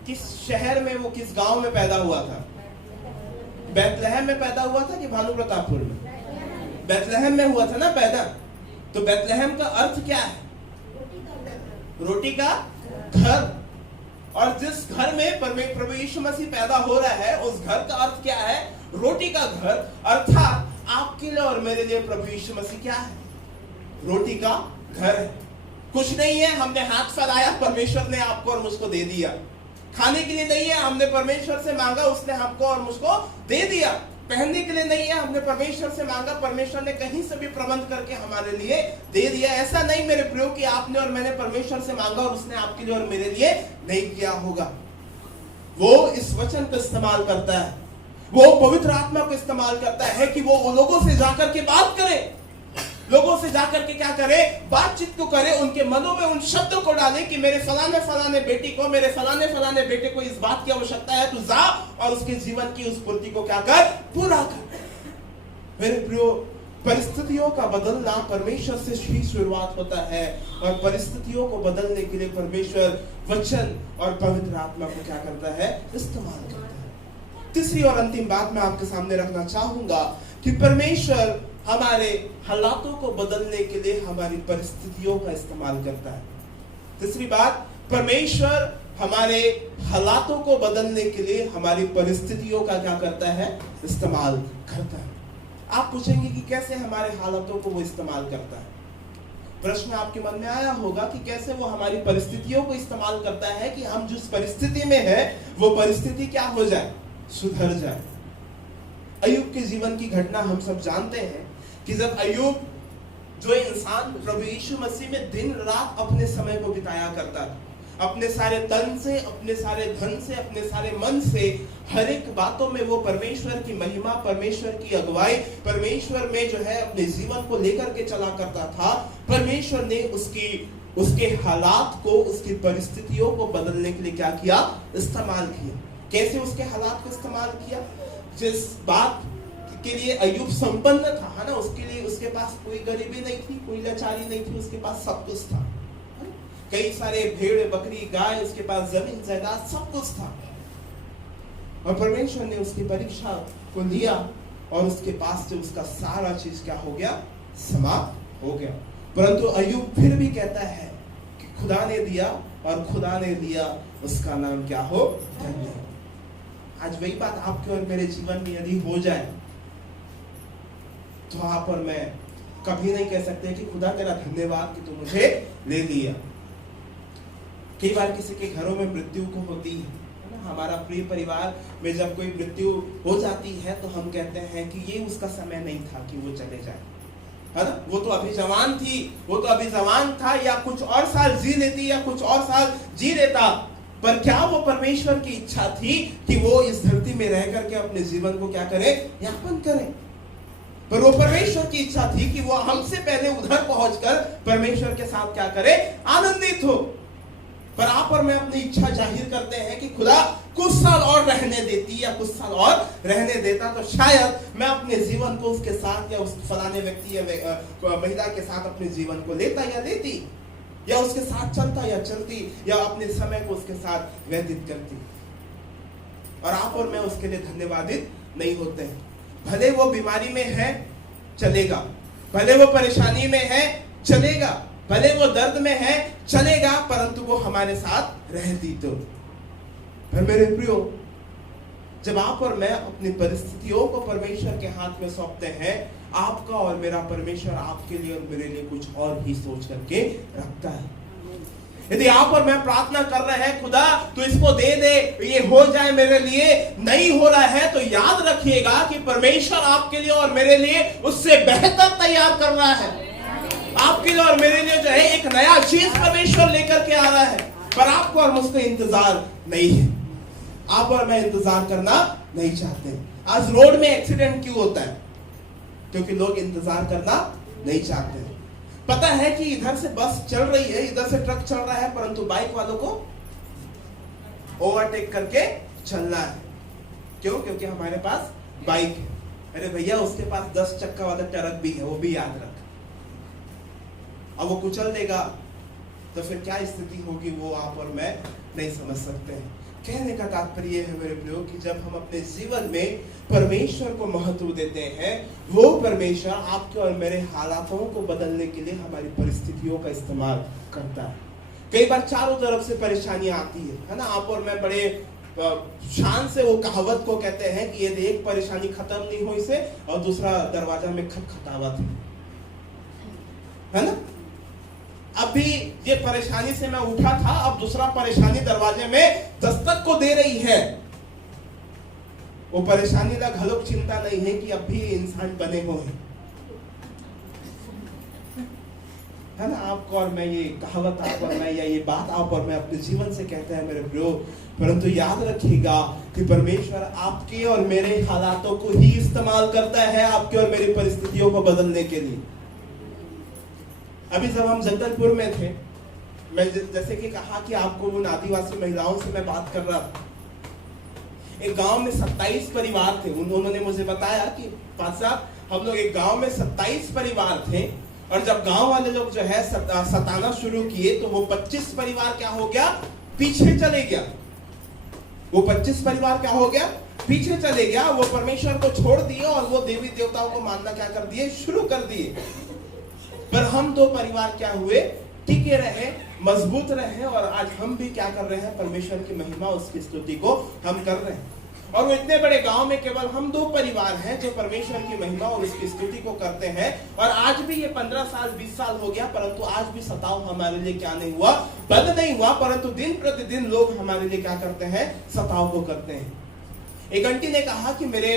किस शहर में, वो किस गांव में पैदा हुआ था? बैतलहम में पैदा हुआ था कि भानु प्रतापपुर में? बैतलहम में हुआ था ना पैदा। तो बैतलहम का अर्थ क्या है? रोटी का घर। और जिस घर में प्रभु यीशु मसीह पैदा हो रहा है, उस घर का अर्थ क्या है? रोटी का घर। अर्थात आपके लिए और मेरे लिए प्रभु यीशु मसीह क्या है? रोटी का घर है। कुछ नहीं है, हमने हाथ फैलाया, परमेश्वर ने आपको और मुझको दे दिया। खाने के लिए नहीं है, हमने परमेश्वर से मांगा, उसने हमको और मुझको दे दिया। पहनने के लिए नहीं है, हमने परमेश्वर से मांगा, परमेश्वर ने कहीं से भी प्रबंध करके हमारे लिए दे दिया। ऐसा नहीं मेरे प्रियो कि आपने और मैंने परमेश्वर से मांगा और उसने आपके लिए और मेरे लिए नहीं किया होगा। वो इस वचन को इस्तेमाल करता है, वो पवित्र आत्मा को इस्तेमाल करता है कि वो लोगों से जाकर के बात करे, लोगों से जाकर के क्या करे, बातचीत को करे, उनके मनों में उन शब्दों को डाले कि मेरे फलाने फलाने बेटी को, मेरे फलाने फलाने बेटे को इस बात की आवश्यकता है, तू जा और उसके जीवन की उस पूर्ति को क्या कर, पूरा कर। मेरे प्रियो, परिस्थितियों का बदलना परमेश्वर से ही शुरुआत होता है, और परिस्थितियों को बदलने के लिए परमेश्वर वचन और पवित्र आत्मा को क्या करता है, इस्तेमाल करता है। तीसरी और अंतिम बात मैं आपके सामने रखना चाहूंगा कि परमेश्वर हमारे हालातों को बदलने के लिए हमारी परिस्थितियों का इस्तेमाल करता है। तीसरी बात, परमेश्वर हमारे हालातों को बदलने के लिए हमारी परिस्थितियों का क्या करता है, इस्तेमाल करता है। आप पूछेंगे कि कैसे हमारे हालातों को वो इस्तेमाल करता है। प्रश्न आपके मन में आया होगा कि कैसे वो हमारी परिस्थितियों को इस्तेमाल करता है कि हम जिस परिस्थिति में है वो परिस्थिति क्या हो जाए, सुधर जाए। अय्यूब के जीवन की घटना हम सब जानते हैं कि जब अय्यूब, जो इंसान प्रभु यीशु मसीह में दिन रात अपने समय को बिताया करता था, अपने सारे तन से, अपने सारे धन से, अपने सारे मन से, हर एक बातों में वो परमेश्वर की महिमा, परमेश्वर की अगुवाई, परमेश्वर में जो है अपने जीवन को लेकर के चला करता था। परमेश्वर ने उसके हालात को, उसकी परिस्थितियों को बदलने के लिए क्या किया? इस्तेमाल किया। कैसे उसके हालात को इस्तेमाल किया? जिस बात के लिए अय्यूब संपन्न था, है ना, उसके लिए उसके पास कोई गरीबी नहीं थी, कोई लाचारी नहीं थी, उसके पास सब कुछ था। कई सारे भेड़, बकरी, गाय, उसके पास जमीन जायदाद, सब कुछ था। और परमेश्वर ने उसकी परीक्षा को लिया और उसके पास से उसका सारा चीज क्या हो गया? समाप्त हो गया। परंतु अय्यूब फिर भी कहता है कि खुदा ने दिया और खुदा ने दिया, उसका नाम क्या हो? धन्य। आज वही बात आपके और मेरे जीवन में यदि हो जाए तो आप और मैं कभी नहीं कह सकते कि खुदा तेरा धन्यवाद कि तू मुझे ले लिया। कई बार किसी के घरों में मृत्यु को होती है ना, हमारा प्रिय परिवार में जब कोई मृत्यु हो जाती है तो हम कहते हैं कि ये उसका समय नहीं था कि वो चले जाए, है ना, वो तो अभी जवान थी, वो तो अभी जवान था, या कुछ और साल जी लेती या कुछ और साल जी लेता। पर क्या वो परमेश्वर की इच्छा थी कि वो इस धरती में रह करके अपने जीवन को क्या करे? यापन करे। पर वो परमेश्वर की इच्छा थी कि वो हमसे पहले उधर पहुंचकर परमेश्वर के साथ क्या करे? आनंदित हो। पर आप और मैं अपनी इच्छा जाहिर करते हैं कि खुदा कुछ साल और रहने देती या कुछ साल और रहने देता तो शायद मैं अपने जीवन को उसके साथ या उस फलाने व्यक्ति या महिला के साथ अपने जीवन को लेता या लेती, या उसके साथ चलता या चलती, या अपने समय को उसके साथ व्यतीत करती। और आप और मैं उसके लिए धन्यवादित नहीं होते हैं। भले वो बीमारी में है, चलेगा, भले वो परेशानी में है, चलेगा, भले वो दर्द में है, चलेगा, परंतु वो हमारे साथ रहती तो। पर मेरे प्रियो, जब आप और मैं अपनी परिस्थितियों को परमेश्वर के हाथ में सौंपते हैं, आपका और मेरा परमेश्वर आपके लिए और मेरे लिए कुछ और ही सोच करके रखता है। यदि आप और मैं प्रार्थना कर रहे हैं, खुदा तो इसको दे दे, ये हो जाए मेरे लिए, नहीं हो रहा है, तो याद रखिएगा कि परमेश्वर आपके लिए और मेरे लिए उससे बेहतर तैयार कर रहा है। आपके लिए और मेरे लिए जो है एक नया चीज परमेश्वर लेकर के आ रहा है। पर आपको और मुझको इंतजार नहीं है, आप और मैं इंतजार करना नहीं चाहते। आज रोड में एक्सीडेंट क्यों होता है? क्योंकि लोग इंतजार करना नहीं चाहते। पता है कि इधर से बस चल रही है, इधर से ट्रक चल रहा है, परंतु बाइक वालों को ओवरटेक करके चलना है। क्यों? क्योंकि हमारे पास बाइक है। अरे भैया, उसके पास 10 चक्का वाला ट्रक भी है, वो भी याद रख। अब वो कुचल देगा तो फिर क्या स्थिति होगी, वो आप और मैं नहीं समझ सकते हैं। कहने का तात्पर्य है मेरे प्रियो कि जब हम अपने जीवन में परमेश्वर को महत्व देते हैं, वो परमेश्वर आपके और मेरे हालातों को बदलने के लिए हमारी परिस्थितियों का इस्तेमाल करता है। कई बार चारों तरफ से परेशानियां आती है ना, आप और मैं बड़े शान से वो कहावत को कहते हैं कि यदि एक परेशानी खत्म नहीं हुई से और दूसरा दरवाजा में खटखटावत है ना। अभी ये परेशानी से मैं उठा था, अब दूसरा परेशानी दरवाजे में दस्तक को दे रही है। वो परेशानी का घलोक चिंता नहीं है कि अब भी इंसान बने हुए हैं, है ना। आपको और मैं ये कहावत, आप और मैं, या ये बात आप और मैं अपने जीवन से कहते हैं मेरे प्रियो। परंतु याद रखिएगा कि परमेश्वर आपके और मेरे हालातों को ही इस्तेमाल करता है आपके और मेरी परिस्थितियों को बदलने के लिए। अभी जब हम जगदलपुर में थे, मैं जैसे कि कहा कि आपको उन आदिवासी महिलाओं से मैं बात कर रहा था। एक गांव में 27 परिवार थे। उन्होंने मुझे बताया कि पास साहब, हम लोग एक गांव में 27 परिवार थे, और जब गांव वाले लोग जो है सताना शुरू किए तो वो 25 परिवार क्या हो गया? पीछे चले गया। वो 25 परिवार क्या हो गया? पीछे चले गया। वो परमेश्वर को छोड़ दिए और वो देवी देवताओं को मानना क्या कर दिए? शुरू कर दिए। पर हम 2 परिवार क्या हुए? टिके रहे, मजबूत रहे, और आज हम भी क्या कर रहे हैं? परमेश्वर की महिमा, उसकी स्तुति को हम कर रहे हैं। और वो इतने बड़े गांव में केवल हम 2 परिवार हैं जो परमेश्वर की महिमा और उसकी स्तुति को करते हैं। और आज भी ये 15 साल 20 साल हो गया, परंतु आज भी सताव हमारे लिए क्या नहीं हुआ? बंद नहीं हुआ। परंतु दिन प्रतिदिन लोग हमारे लिए क्या करते हैं? सताव को करते हैं। एक आंटी ने कहा कि मेरे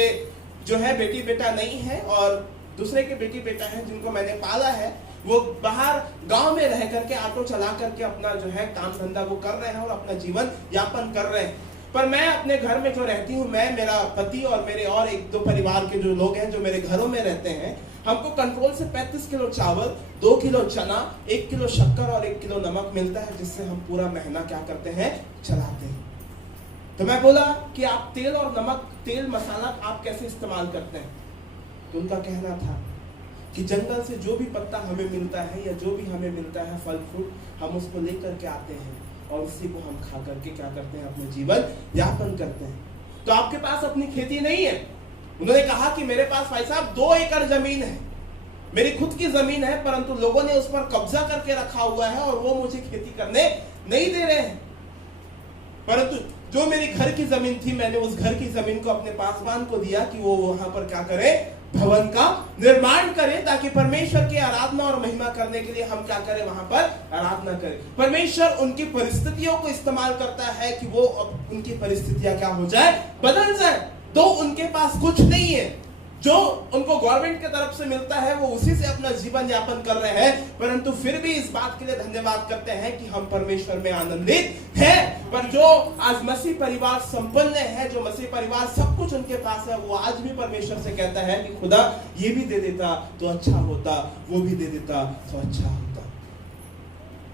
जो है बेटी बेटा नहीं है, और दूसरे के बेटी बेटा है जिनको मैंने पाला है, वो बाहर गांव में रह करके ऑटो चला करके अपना जो है काम धंधा वो कर रहे हैं और अपना जीवन यापन कर रहे हैं। पर मैं अपने घर में जो रहती हूँ, मैं, मेरा पति और मेरे और एक दो परिवार के जो लोग हैं जो मेरे घरों में रहते हैं, हमको कंट्रोल से 35 किलो चावल, 2 किलो चना, 1 किलो शक्कर और 1 किलो नमक मिलता है, जिससे हम पूरा महीना क्या करते हैं, चलाते हैं। तो मैं बोला कि आप तेल और नमक, तेल मसाला आप कैसे इस्तेमाल करते हैं? तो उनका कहना था कि जंगल से जो भी पत्ता हमें मिलता है या जो भी हमें मिलता है फल फ्रूट, हम उसको लेकर के आते हैं और उसी को हम खा करके क्या करते हैं, अपने जीवन यापन करते हैं। तो आपके पास अपनी खेती नहीं है? उन्होंने कहा कि मेरे पास भाई साहब 2 एकड़ जमीन है, मेरी खुद की जमीन है, परंतु लोगों ने उस पर कब्जा करके रखा हुआ है और वो मुझे खेती करने नहीं दे रहे हैं। परंतु जो मेरी घर की जमीन थी, मैंने उस घर की जमीन को अपने पासवान को दिया कि वो वहां पर क्या करे, भवन का निर्माण करें, ताकि परमेश्वर की आराधना और महिमा करने के लिए हम क्या करें, वहां पर आराधना करें। परमेश्वर उनकी परिस्थितियों को इस्तेमाल करता है कि वो उनकी परिस्थितियां क्या हो जाए, बदल जाए। तो उनके पास कुछ नहीं है, जो उनको गवर्नमेंट की तरफ से मिलता है वो उसी से अपना जीवन यापन कर रहे हैं, परंतु फिर भी इस बात के लिए धन्यवाद करते हैं कि हम परमेश्वर में आनंदित हैं। पर जो आज मसीह परिवार संपन्न है, जो मसीह परिवार सब कुछ उनके पास है, वो आज भी परमेश्वर से कहता है कि खुदा ये भी दे देता तो अच्छा होता, वो भी दे देता तो अच्छा होता।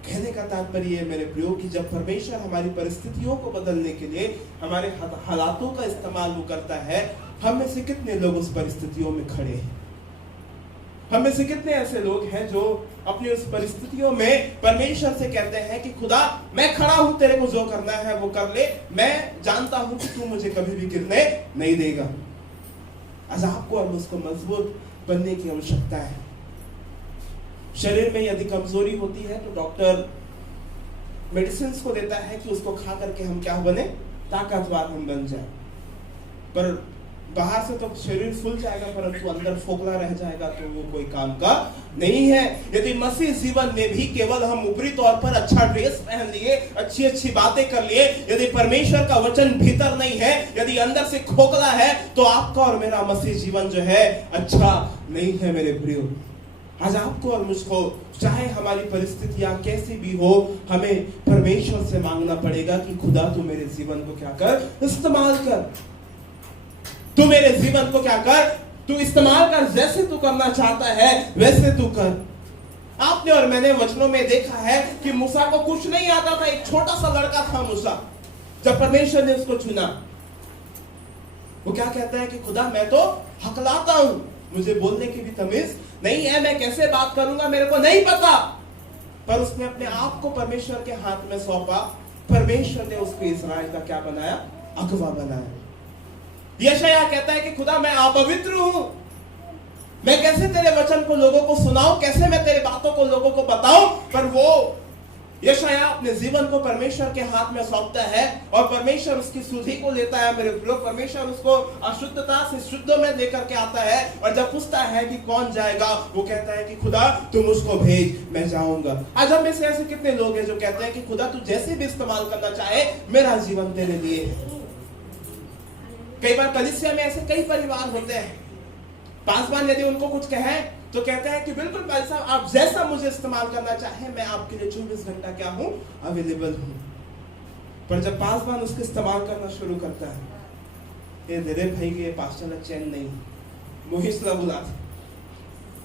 कहने का तात्पर्य मेरे प्रियो कि जब परमेश्वर हमारी परिस्थितियों को बदलने के लिए हमारे हालातों का इस्तेमाल वो करता है, हम में से कितने लोग उस परिस्थितियों में खड़े हैं? हम में से कितने ऐसे लोग हैं जो अपनी उस परिस्थितियों में परमेश्वर से कहते हैं कि खुदा मैं खड़ा हूं, तेरे को जो करना है वो कर ले, मैं जानता हूं कि तू मुझे कभी भी गिरने नहीं देगा। आज आपको और मुझको मजबूत बनने की आवश्यकता है। शरीर में यदि कमजोरी होती है तो डॉक्टर मेडिसिन को देता है कि उसको खा करके हम क्या बने, ताकतवर हम बन जाए। पर बाहर से तो शरीर फूल जाएगा, परंतु अंदर फोकला रह जाएगा तो वो कोई काम का नहीं है। यदि मसीह जीवन में भी केवल हम ऊपरी तौर पर अच्छा ड्रेस पहन लिए, अच्छी अच्छी बातें कर लिए, यदि परमेश्वर का वचन भीतर नहीं है, यदि अंदर से खोखला है, तो आपका और मेरा मसीह जीवन जो है अच्छा नहीं है मेरे प्रियो। आज आपको और मुझको चाहे हमारी परिस्थितियां कैसी भी हो, हमें परमेश्वर से मांगना पड़ेगा कि खुदा तू मेरे जीवन को क्या कर, इस्तेमाल कर। तू मेरे जीवन को क्या कर, तू इस्तेमाल कर। जैसे तू करना चाहता है वैसे तू कर। आपने और मैंने वचनों में देखा है कि मूसा को कुछ नहीं आता था, एक छोटा सा लड़का था मूसा। जब परमेश्वर ने उसको चुना, वो क्या कहता है कि खुदा मैं तो हकलाता हूं, मुझे बोलने की भी तमीज नहीं है, मैं कैसे बात करूंगा मेरे को नहीं पता। पर उसने अपने आप को परमेश्वर के हाथ में सौंपा। परमेश्वर ने उसको इस्राएल का क्या बनाया, अगवा बनाया। यशायाह कहता है कि खुदा मैं अपवित्र हूं, मैं कैसे तेरे वचन को लोगों को सुनाऊं, कैसे मैं तेरे बातों को लोगों को बताऊं। पर वो यशायाह अपने जीवन को परमेश्वर के हाथ में सौंपता है और परमेश्वर उसकी सुधि को लेता है मेरे प्रियो। परमेश्वर उसको अशुद्धता से शुद्ध में लेकर के आता है और जब पूछता है कि कौन जाएगा, वो कहता है कि खुदा तू मुझको भेज, मैं जाऊंगा। आज हम में से ऐसे कितने लोग हैं जो कहते हैं कि खुदा तू जैसे भी इस्तेमाल करना चाहे, मेरा जीवन तेरे लिए है। कई बार कलीसिया में ऐसे कई परिवार होते हैं, पासवान यदि उनको कुछ कहे तो कहते हैं कि बिल्कुल भाई साहब आप जैसा मुझे इस्तेमाल करना चाहे, मैं आपके लिए 24 घंटा क्या हूं, अवेलेबल हूं। पर जब पासवान उसको इस्तेमाल करना शुरू करता है, ये तेरे भाई के पास्टर चैन नहीं मोहिश ना बुला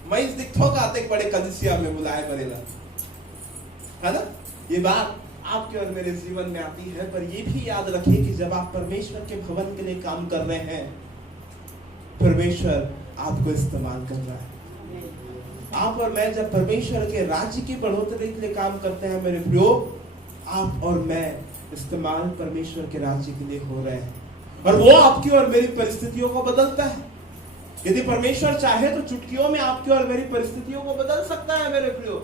मैं इस दिखो का आते बड़े कलीसिया में बुलाए बरेला, है ना। ये बात आपके और मेरे जीवन में आती है। पर ये भी याद रखिए कि जब आप परमेश्वर के भवन के लिए काम कर रहे हैं, परमेश्वर आपको इस्तेमाल कर रहा है। आप और मैं जब परमेश्वर के राज्य की बढ़ोतरी के लिए काम करते हैं मेरे प्रियो, आप और मैं इस्तेमाल परमेश्वर के राज्य के लिए हो रहे हैं और वो आपकी और मेरी परिस्थितियों को बदलता है। यदि परमेश्वर चाहे तो चुटकियों में आपकी और मेरी परिस्थितियों को बदल सकता है मेरे प्रियो।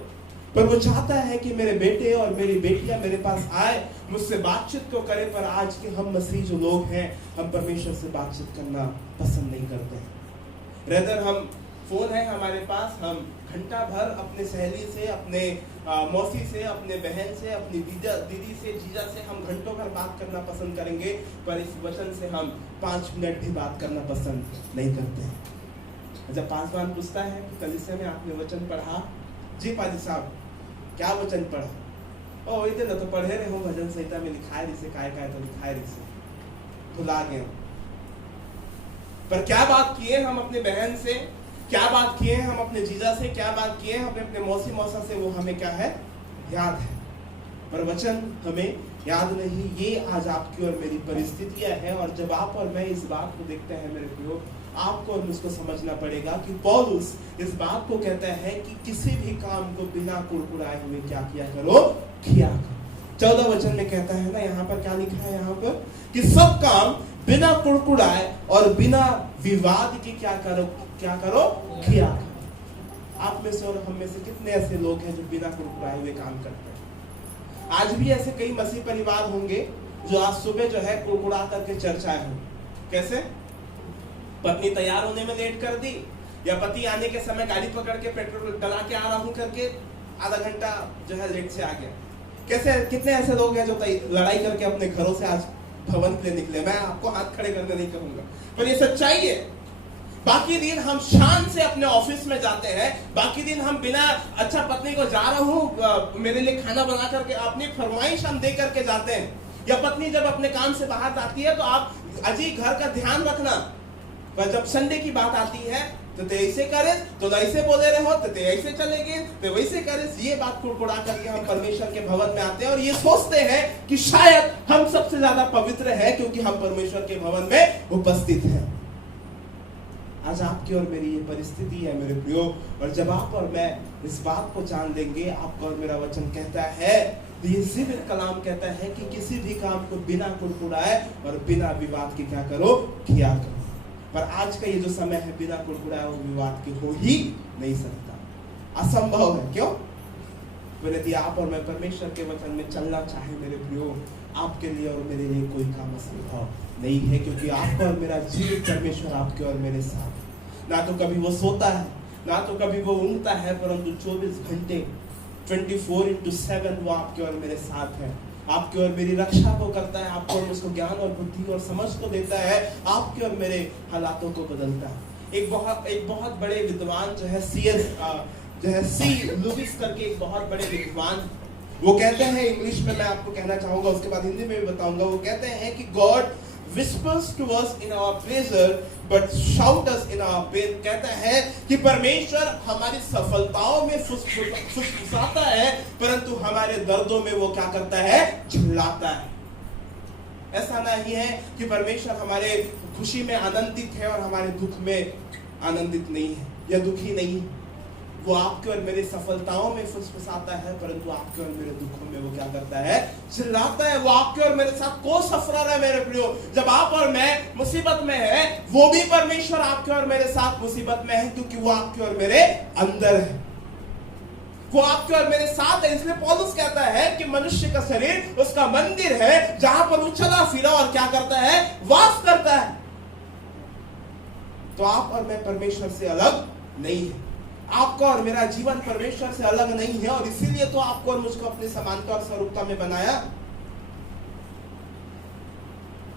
पर वो चाहता है कि मेरे बेटे और मेरी बेटियां मेरे पास आए, मुझसे बातचीत तो करें। पर आज के हम मसीह जो लोग हैं, हम परमेश्वर से बातचीत करना पसंद नहीं करते हैं। रेदर हम फोन है हमारे पास, हम घंटा भर अपने सहेली से, अपने मौसी से, अपने बहन से, अपनी दीदी से, जीजा से हम घंटों भर बात करना पसंद करेंगे। पर इस वचन से हम 5 मिनट भी बात करना पसंद नहीं करते हैं। जब पासवान पूछता है कि कलीसिया में आपने वचन पढ़ा, जी पाजी साहब क्या वचन पढ़ा? ओ इतने न तो पढ़े रहे हो भजन संहिता में लिखाए रिसे काय काय तो लिखाए रिसे भुला गए। पर क्या बात किए हम अपने बहन से, क्या बात किए हम अपने जीजा से, क्या बात किए हम अपने मौसी मौसा से, वो हमें क्या है याद है, पर वचन हमें याद नहीं। ये आज आपकी और मेरी परिस्थितियां हैं। और जब आप और मैं इस बात को देखते हैं मेरे प्रियो, आपको और मुझको समझना पड़ेगा कि पौलुस इस बात को कहता है कि किसी भी काम को बिना कुड़कुड़ाए हुए क्या किया करो, किया करो। 14 वचन में कहता है ना, यहाँ पर क्या लिखा है यहाँ पर कि सब काम बिना कुड़कुड़ाए और बिना विवाद के क्या करो, किया करो। आप में से और हम में से कितने ऐसे लोग हैं जो बिना कुड़कुड़ाए हुए काम करते हैं? आज भी ऐसे कई मसीह परिवार होंगे जो आज सुबह जो है कुड़कुड़ा करके चर्चा है। कैसे? पत्नी तैयार होने में लेट कर दी, या पति आने के समय गाड़ी पकड़ के पेट्रोल डला के आ रहा हूं करके आधा घंटा जो है लेट से आ गया। कैसे? कितने ऐसे लोग हैं जो लड़ाई करके अपने घरों से आज भवन के लिए निकले। मैं आपको हाथ खड़े करने नहीं कहूंगा, पर ये सच्चाई है। बाकी दिन हम शान से अपने ऑफिस में जाते हैं, बाकी दिन हम बिना अच्छा पत्नी को जा रहा हूँ मेरे लिए खाना बना करके अपनी फरमाइश हम दे करके जाते हैं। या पत्नी जब अपने काम से बाहर आती है तो आप अजी घर का ध्यान रखना, पर जब संडे की बात आती है तो ते ऐसे करे, तो ऐसे बोले रहे हो, तो ते ऐसे चलेंगे, तो वैसे करे। ये बात कुड़कुड़ा करके हम परमेश्वर के भवन में आते हैं और ये सोचते हैं कि शायद हम सबसे ज्यादा पवित्र हैं क्योंकि हम परमेश्वर के भवन में उपस्थित हैं। आज आपकी और मेरी ये परिस्थिति है मेरे प्रियो। और जब आप और मैं इस बात को जान लेंगे, आपका और मेरा वचन कहता है, ये जिब्र कलाम कहता है कि किसी भी काम को बिना कुड़कुड़ाए और बिना विवाद के क्या करो, किया करो। पर आज का ये जो समय है बिना कुड़कुड़ाए और विवाद के हो ही नहीं सकता, असंभव है। क्यों? पर यदि आप और मैं परमेश्वर के वचन में चलना चाहे मेरे प्रियो, आपके लिए और मेरे लिए कोई काम असंभव नहीं है, क्योंकि आपका और मेरा जीवित परमेश्वर आपके और मेरे साथ। ना तो कभी वो सोता है, ना तो कभी वो ऊँगता है, परंतु 24 घंटे 24/7 वो आपके और मेरे साथ है। आपकी और मेरी रक्षा को करता है, आपको और उसको ज्ञान और बुद्धि और समझ को देता है, आपके और मेरे हालातों को बदलता है। एक बहुत बड़े विद्वान जो है सी लुइस करके एक बहुत बड़े विद्वान, वो कहते हैं, इंग्लिश में मैं आपको कहना चाहूंगा, उसके बाद हिंदी में भी बताऊंगा। वो कहते हैं कि God whispers to us in our pleasure but shout us in our pain। कहता है कि परमेश्वर हमारी सफलताओं में फुसफुसाता है, परंतु हमारे दर्दों में वो क्या करता है, चिल्लाता है। ऐसा नहीं है कि परमेश्वर हमारे खुशी में आनंदित है और हमारे दुख में आनंदित नहीं है या दुखी नहीं है। वो आपके और मेरे सफलताओं में फुसफुसाता है, परंतु आपके और मेरे दुखों में वो क्या करता है, चिल्लाता है। वो आपके और मेरे साथ को सफर है मेरे प्रियो। जब आप और मैं मुसीबत में है, वो भी परमेश्वर आपके और मेरे साथ मुसीबत में है, क्योंकि वो आपके और मेरे अंदर है, वो आपके और मेरे साथ है। इसलिए पौलुस कहता है कि मनुष्य का शरीर उसका मंदिर है, जहां पर वो चला फिरा और क्या करता है, वास करता है। तो आप और मैं परमेश्वर से अलग नहीं है, आपका और मेरा जीवन परमेश्वर से अलग नहीं है। और इसीलिए तो आपको और मुझको अपनी समानता और स्वरूपता में बनाया।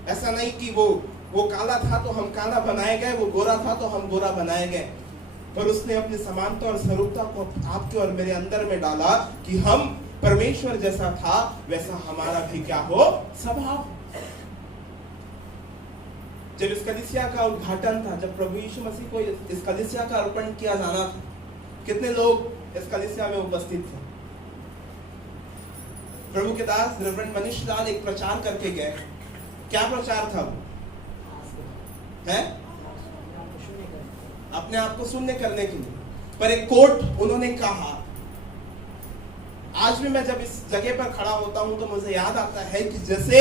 ऐसा नहीं कि वो काला था तो हम काला बनाए गए, वो गोरा था तो हम गोरा बनाए गए, पर उसने अपनी समानता और स्वरूपता को आपके और मेरे अंदर में डाला कि हम परमेश्वर जैसा था वैसा हमारा भी क्या हो, स्वभाव। जब इस कलीसिया का उद्घाटन था, जब प्रभु यीशु मसीह को इस कलीसिया का अर्पण किया जाना था, कितने लोग इस कलीसिया में उपस्थित थे? प्रभु के दास रेवरेंड मनीष लाल एक प्रचार करके गए। क्या प्रचार था वो? है अपने आप को शून्य करने के लिए। पर एक कोट उन्होंने कहा, आज भी मैं जब इस जगह पर खड़ा होता हूं तो मुझे याद आता है कि जैसे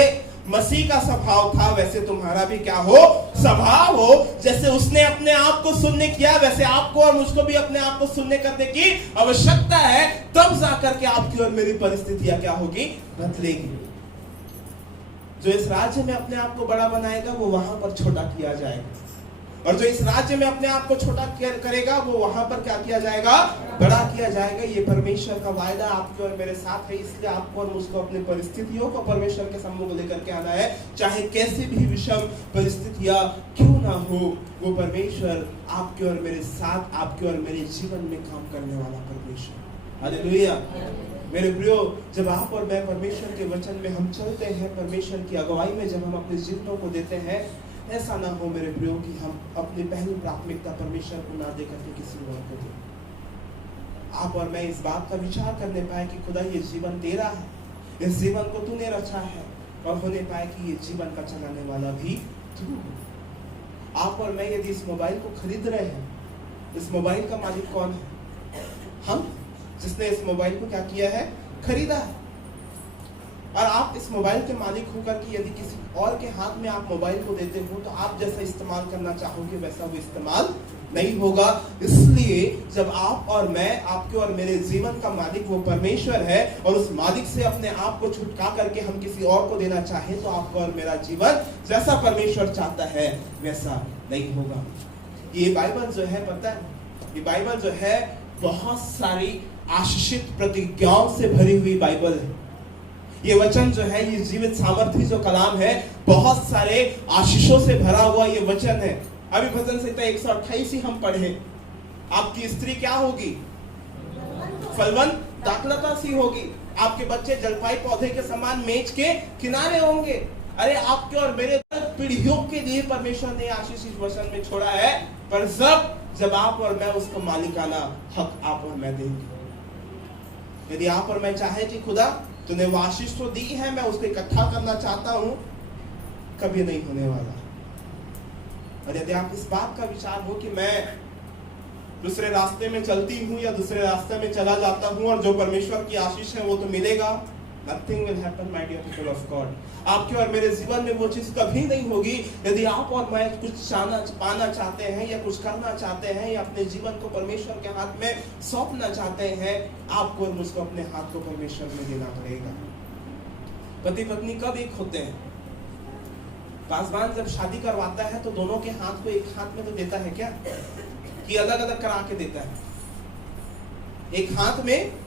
मसीह का स्वभाव था वैसे तुम्हारा भी क्या हो, स्वभाव हो। जैसे उसने अपने आप को शून्य किया, वैसे आपको और मुझको भी अपने आप को शून्य करने की आवश्यकता है। तब जाकर के आपकी और मेरी परिस्थितियां क्या होगी, बदलेगी। जो इस राज्य में अपने आप को बड़ा बनाएगा वो वहां पर छोटा किया जाएगा, और जो इस राज्य में अपने आप को छोटा करेगा वो वहां पर क्या किया जाएगा, बड़ा किया जाएगा। ये परमेश्वर का वायदा आपके और मेरे साथ है। इसलिए आपको और मुझको अपनी परिस्थितियों को परमेश्वर के सम्मुख लेकर के आना है। चाहे कैसी भी विषम परिस्थितियां क्यों ना हो, वो परमेश्वर आपके और मेरे साथ, आपके और मेरे जीवन में काम करने वाला परमेश्वर। हालेलुया। मेरे प्रियो, जब आप और मैं परमेश्वर के वचन में हम चलते हैं, परमेश्वर की अगुवाई में जब हम अपने जीवनों को देते हैं, ऐसा ना हो मेरे प्रियो कि हम अपनी पहली प्राथमिकता परमेश्वर को ना दे करके किसी और को दें। आप और मैं इस बात का विचार करने पाए कि खुदा ये जीवन तेरा है, इस जीवन को तूने रचा है, और होने पाए कि ये जीवन का चलाने वाला भी तू। आप और मैं यदि इस मोबाइल को खरीद रहे हैं, इस मोबाइल का मालिक कौन है? हम, जिसने इस मोबाइल को क्या किया है? खरीदा है। और आप इस मोबाइल के मालिक होकर के यदि किसी और के हाथ में आप मोबाइल को देते हो, तो आप जैसा इस्तेमाल करना चाहोगे वैसा वो इस्तेमाल नहीं होगा। इसलिए जब आप और मैं, आपके और मेरे जीवन का मालिक वो परमेश्वर है, और उस मालिक से अपने आप को छुटका करके हम किसी और को देना चाहें, तो आपका और मेरा जीवन जैसा परमेश्वर चाहता है वैसा नहीं होगा। ये बाइबल जो है, पता है, ये बाइबल जो है बहुत सारी आशीषित प्रतिज्ञाओं से भरी हुई बाइबल है। ये वचन जो है, ये जीवित सामर्थ्य जो कलाम है, बहुत सारे आशीषों से भरा हुआ ये वचन है। अभी भजन संहिता 128 ही हम पढ़े। आपकी स्त्री क्या होगी? फलवंत दाखलता सी होगी। आपके बच्चे जलपाई पौधे के समान मेज के किनारे होंगे। अरे आपके और मेरे पीढ़ियों के लिए परमेश्वर ने आशीष इस वचन में छोड़ा है, पर जब आप और मैं उसको मालिकाना हक आप और मैं देंगे। यदि आप और मैं चाहे कि खुदा तूने वो आशीष तो दी है, मैं उसको इकट्ठा करना चाहता हूं, कभी नहीं होने वाला। और यदि आप इस बात का विचार हो कि मैं दूसरे रास्ते में चलती हूँ या दूसरे रास्ते में चला जाता हूँ, और जो परमेश्वर की आशीष है वो तो मिलेगा, nothing will happen my dear people of God। आपके और मेरे जीवन में वो चीज कभी नहीं होगी यदि आप और मैं कुछ पाना चाहते हैं या कुछ करना चाहते हैं या अपने जीवन को परमेश्वर के हाथ में सौंपना चाहते हैं। आपको और मुझको अपने हाथ को परमेश्वर में देना पड़ेगा। पति पत्नी कब एक होते हैं? पासवान जब शादी करवाता है तो दोनों के हाथ को एक हाथ में तो देता है क्या, कि अलग अलग करा के देता है? एक हाथ में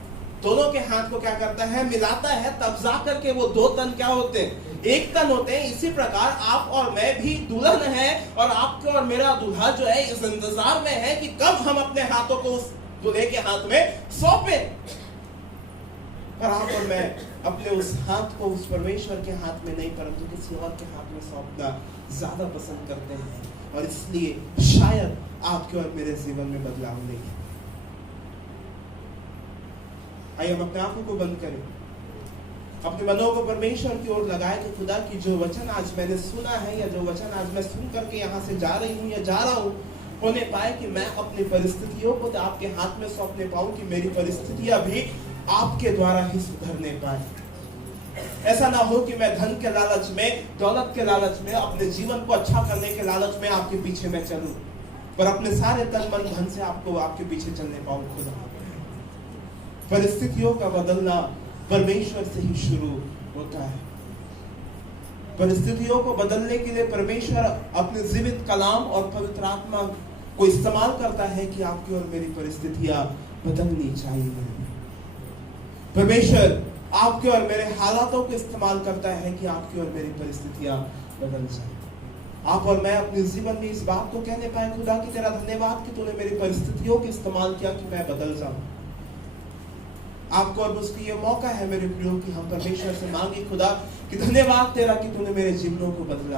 दोनों के हाथ को क्या करता है? मिलाता है, तब जा करके वो दो तन क्या होते हैं? एक तन होते हैं। इसी प्रकार आप और मैं भी दुल्हन है, और आपके और मेरा दूल्हा जो है इस इंतजार में है कि कब हम अपने हाथों को उस दूल्हे के हाथ में सौंपे। पर आप और मैं अपने उस हाथ को उस परमेश्वर के हाथ में नहीं, परंतु किसी और के हाथ में सौंपना ज्यादा पसंद करते हैं, और इसलिए शायद आपके और मेरे जीवन में बदलाव नहीं है। आइए हम अपने आंखों को बंद करें, अपने मनों को परमेश्वर की ओर लगाए कि खुदा की जो वचन आज मैंने सुना है, या जो वचन आज मैं सुन करके यहाँ से जा रही हूँ या जा रहा हूँ, होने पाए कि मैं अपनी परिस्थितियों को आपके हाथ में सौंपने पाऊं, कि मेरी परिस्थितियां भी आपके द्वारा ही सुधरने पाए। ऐसा ना हो कि मैं धन के लालच में, दौलत के लालच में, अपने जीवन को अच्छा करने के लालच में आपके पीछे मैं चलूं, पर अपने सारे तन मन धन से आपको आपके पीछे चलने पाऊं। खुदा, परिस्थितियों का बदलना परमेश्वर से ही शुरू होता है। परिस्थितियों को बदलने के लिए परमेश्वर अपने जीवित कलाम और पवित्र आत्मा को इस्तेमाल करता है कि आपकी और मेरी परिस्थितियां बदलनी चाहिए। परमेश्वर आपके और मेरे हालातों को इस्तेमाल करता है कि आपकी और मेरी परिस्थितियां बदल जाए। आप और मैं अपने जीवन में इस बात को कहने पाए, खुदा की तेरा धन्यवाद कि तूने मेरी परिस्थितियों को इस्तेमाल किया कि मैं बदल जाऊं। आपको और मुझको ये मौका है मेरे प्रियो कि हम परमेश्वर से मांगे, खुदा कि धन्यवाद तेरा कि तूने मेरे जीवनों को बदला।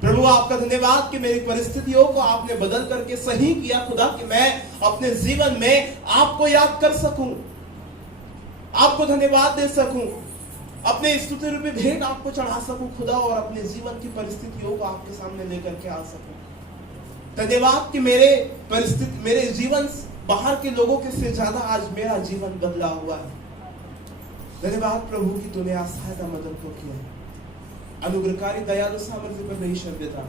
प्रभु आपका धन्यवाद कि मेरी परिस्थितियों को आपने बदल करके सही किया, खुदा कि मैं अपने जीवन में आपको याद कर सकूं, आपको धन्यवाद दे सकूं, अपने स्तुति रूपी भेंट आपको चढ़ा सकूं खुदा, और अपने जीवन की परिस्थितियों को आपके सामने लेकर के आ सकूं। धन्यवाद कि मेरे जीवन बाहर के लोगों के से ज्यादा आज मेरा जीवन बदला हुआ है। धन्यवाद प्रभु कि तूने आज सहायता मदद को किया। अनुग्रहकारी दयालु सामर्थ्य परमेश्वर पिता,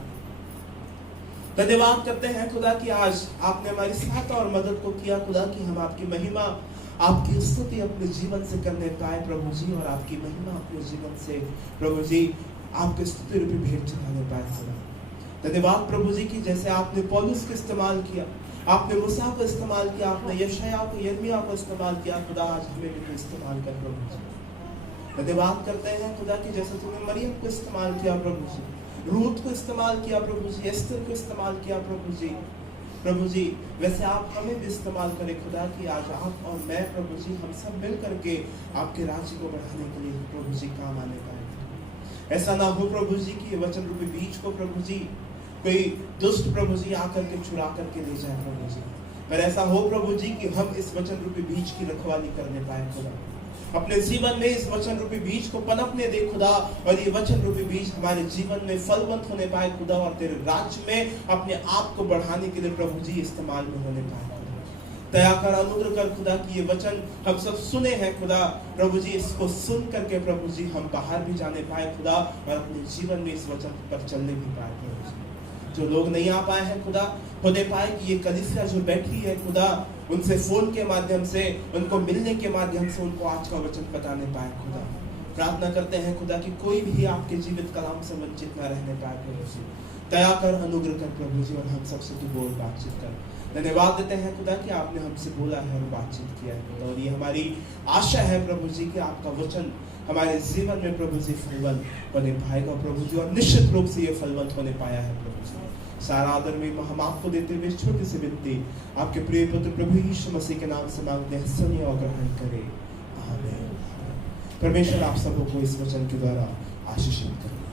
धन्यवाद करते हैं खुदा कि आज आपने हमारी सहायता और मदद को किया खुदा, कि हम आपकी महिमा, आपकी स्तुति अपने जीवन से करने पाए प्रभु जी, और आपकी महिमा अपने जीवन से प्रभु जी आपके स्तुति रूपी भेंट चढ़ाने पाए खुदा। धन्यवाद प्रभु जी की जैसे आपने पौलुस को इस्तेमाल किया, आपने मूसा को इस्तेमाल किया, आपने यशायाह को, यिर्मयाह को इस्तेमाल किया, खुदा आज हमें भी इस्तेमाल कर प्रभु जी। धन्यवाद करते हैं खुदा कि जैसे तूने मरियम को इस्तेमाल किया प्रभु जी, रूत को इस्तेमाल किया प्रभु जी, एस्तर को इस्तेमाल किया प्रभु जी, प्रभु जी वैसे आप हमें भी इस्तेमाल करें खुदा कि आज आप और मैं प्रभु जी हम सब मिल करके आपके राज्य को बढ़ाने के लिए प्रभु जी काम आने पाए। ऐसा ना हो प्रभु जी कि ये वचन रूपी बीज को प्रभु जी कोई दुष्ट प्रभु जी आकर के चुरा करके ले जाए प्रभु जी, पर ऐसा हो प्रभु जी कि हम इस वचन रूपी बीज की रखवाली करने पाए खुदा, अपने जीवन में इस वचन रूपी बीज को पनपने दे खुदा, और ये वचन रूपी बीज हमारे जीवन में फलवंत होने पाए खुदा, और तेरे राज्य में अपने आप को बढ़ाने के लिए प्रभु जी इस्तेमाल में होने पाए खुदा। दया कर अनुग्रह कर खुदा कि ये वचन हम सब सुने हैं खुदा, प्रभु जी इसको सुन करके प्रभु जी हम बाहर भी जाने पाए खुदा, और अपने जीवन में इस वचन पर चलने भी पाए प्रभु जी। जो लोग नहीं आ पाए हैं खुदा, होने पाए कि ये कलीसिया जो बैठी है खुदा, उनसे फोन के माध्यम से, उनको मिलने के माध्यम से उनको आज का वचन बताने पाए खुदा। प्रार्थना करते हैं खुदा कि कोई भी आपके जीवित कलाम से वंचित न रहने पाए प्रभु जी। दया कर अनुग्रह कर प्रभु जी, और हम सबसे तू बोल बातचीत कर। धन्यवाद देते हैं खुदा कि आपने हमसे बोला है और बातचीत किया है खुदा, और ये हमारी आशा है प्रभु जी कि आपका वचन हमारे जीवन में प्रभु जी फलवंत बने पाएगा प्रभु जी, और निश्चित रूप से ये फलवंत होने पाया है प्रभु जी। सारा आदर में हम आपको देते हुए छोटी सी विनती आपके प्रिय पुत्र प्रभु यीशु मसीह के नाम से मांगते हैं, सुनिए और ग्रहण करें। आमीन। परमेश्वर आप सबको इस वचन के द्वारा आशीषित करें।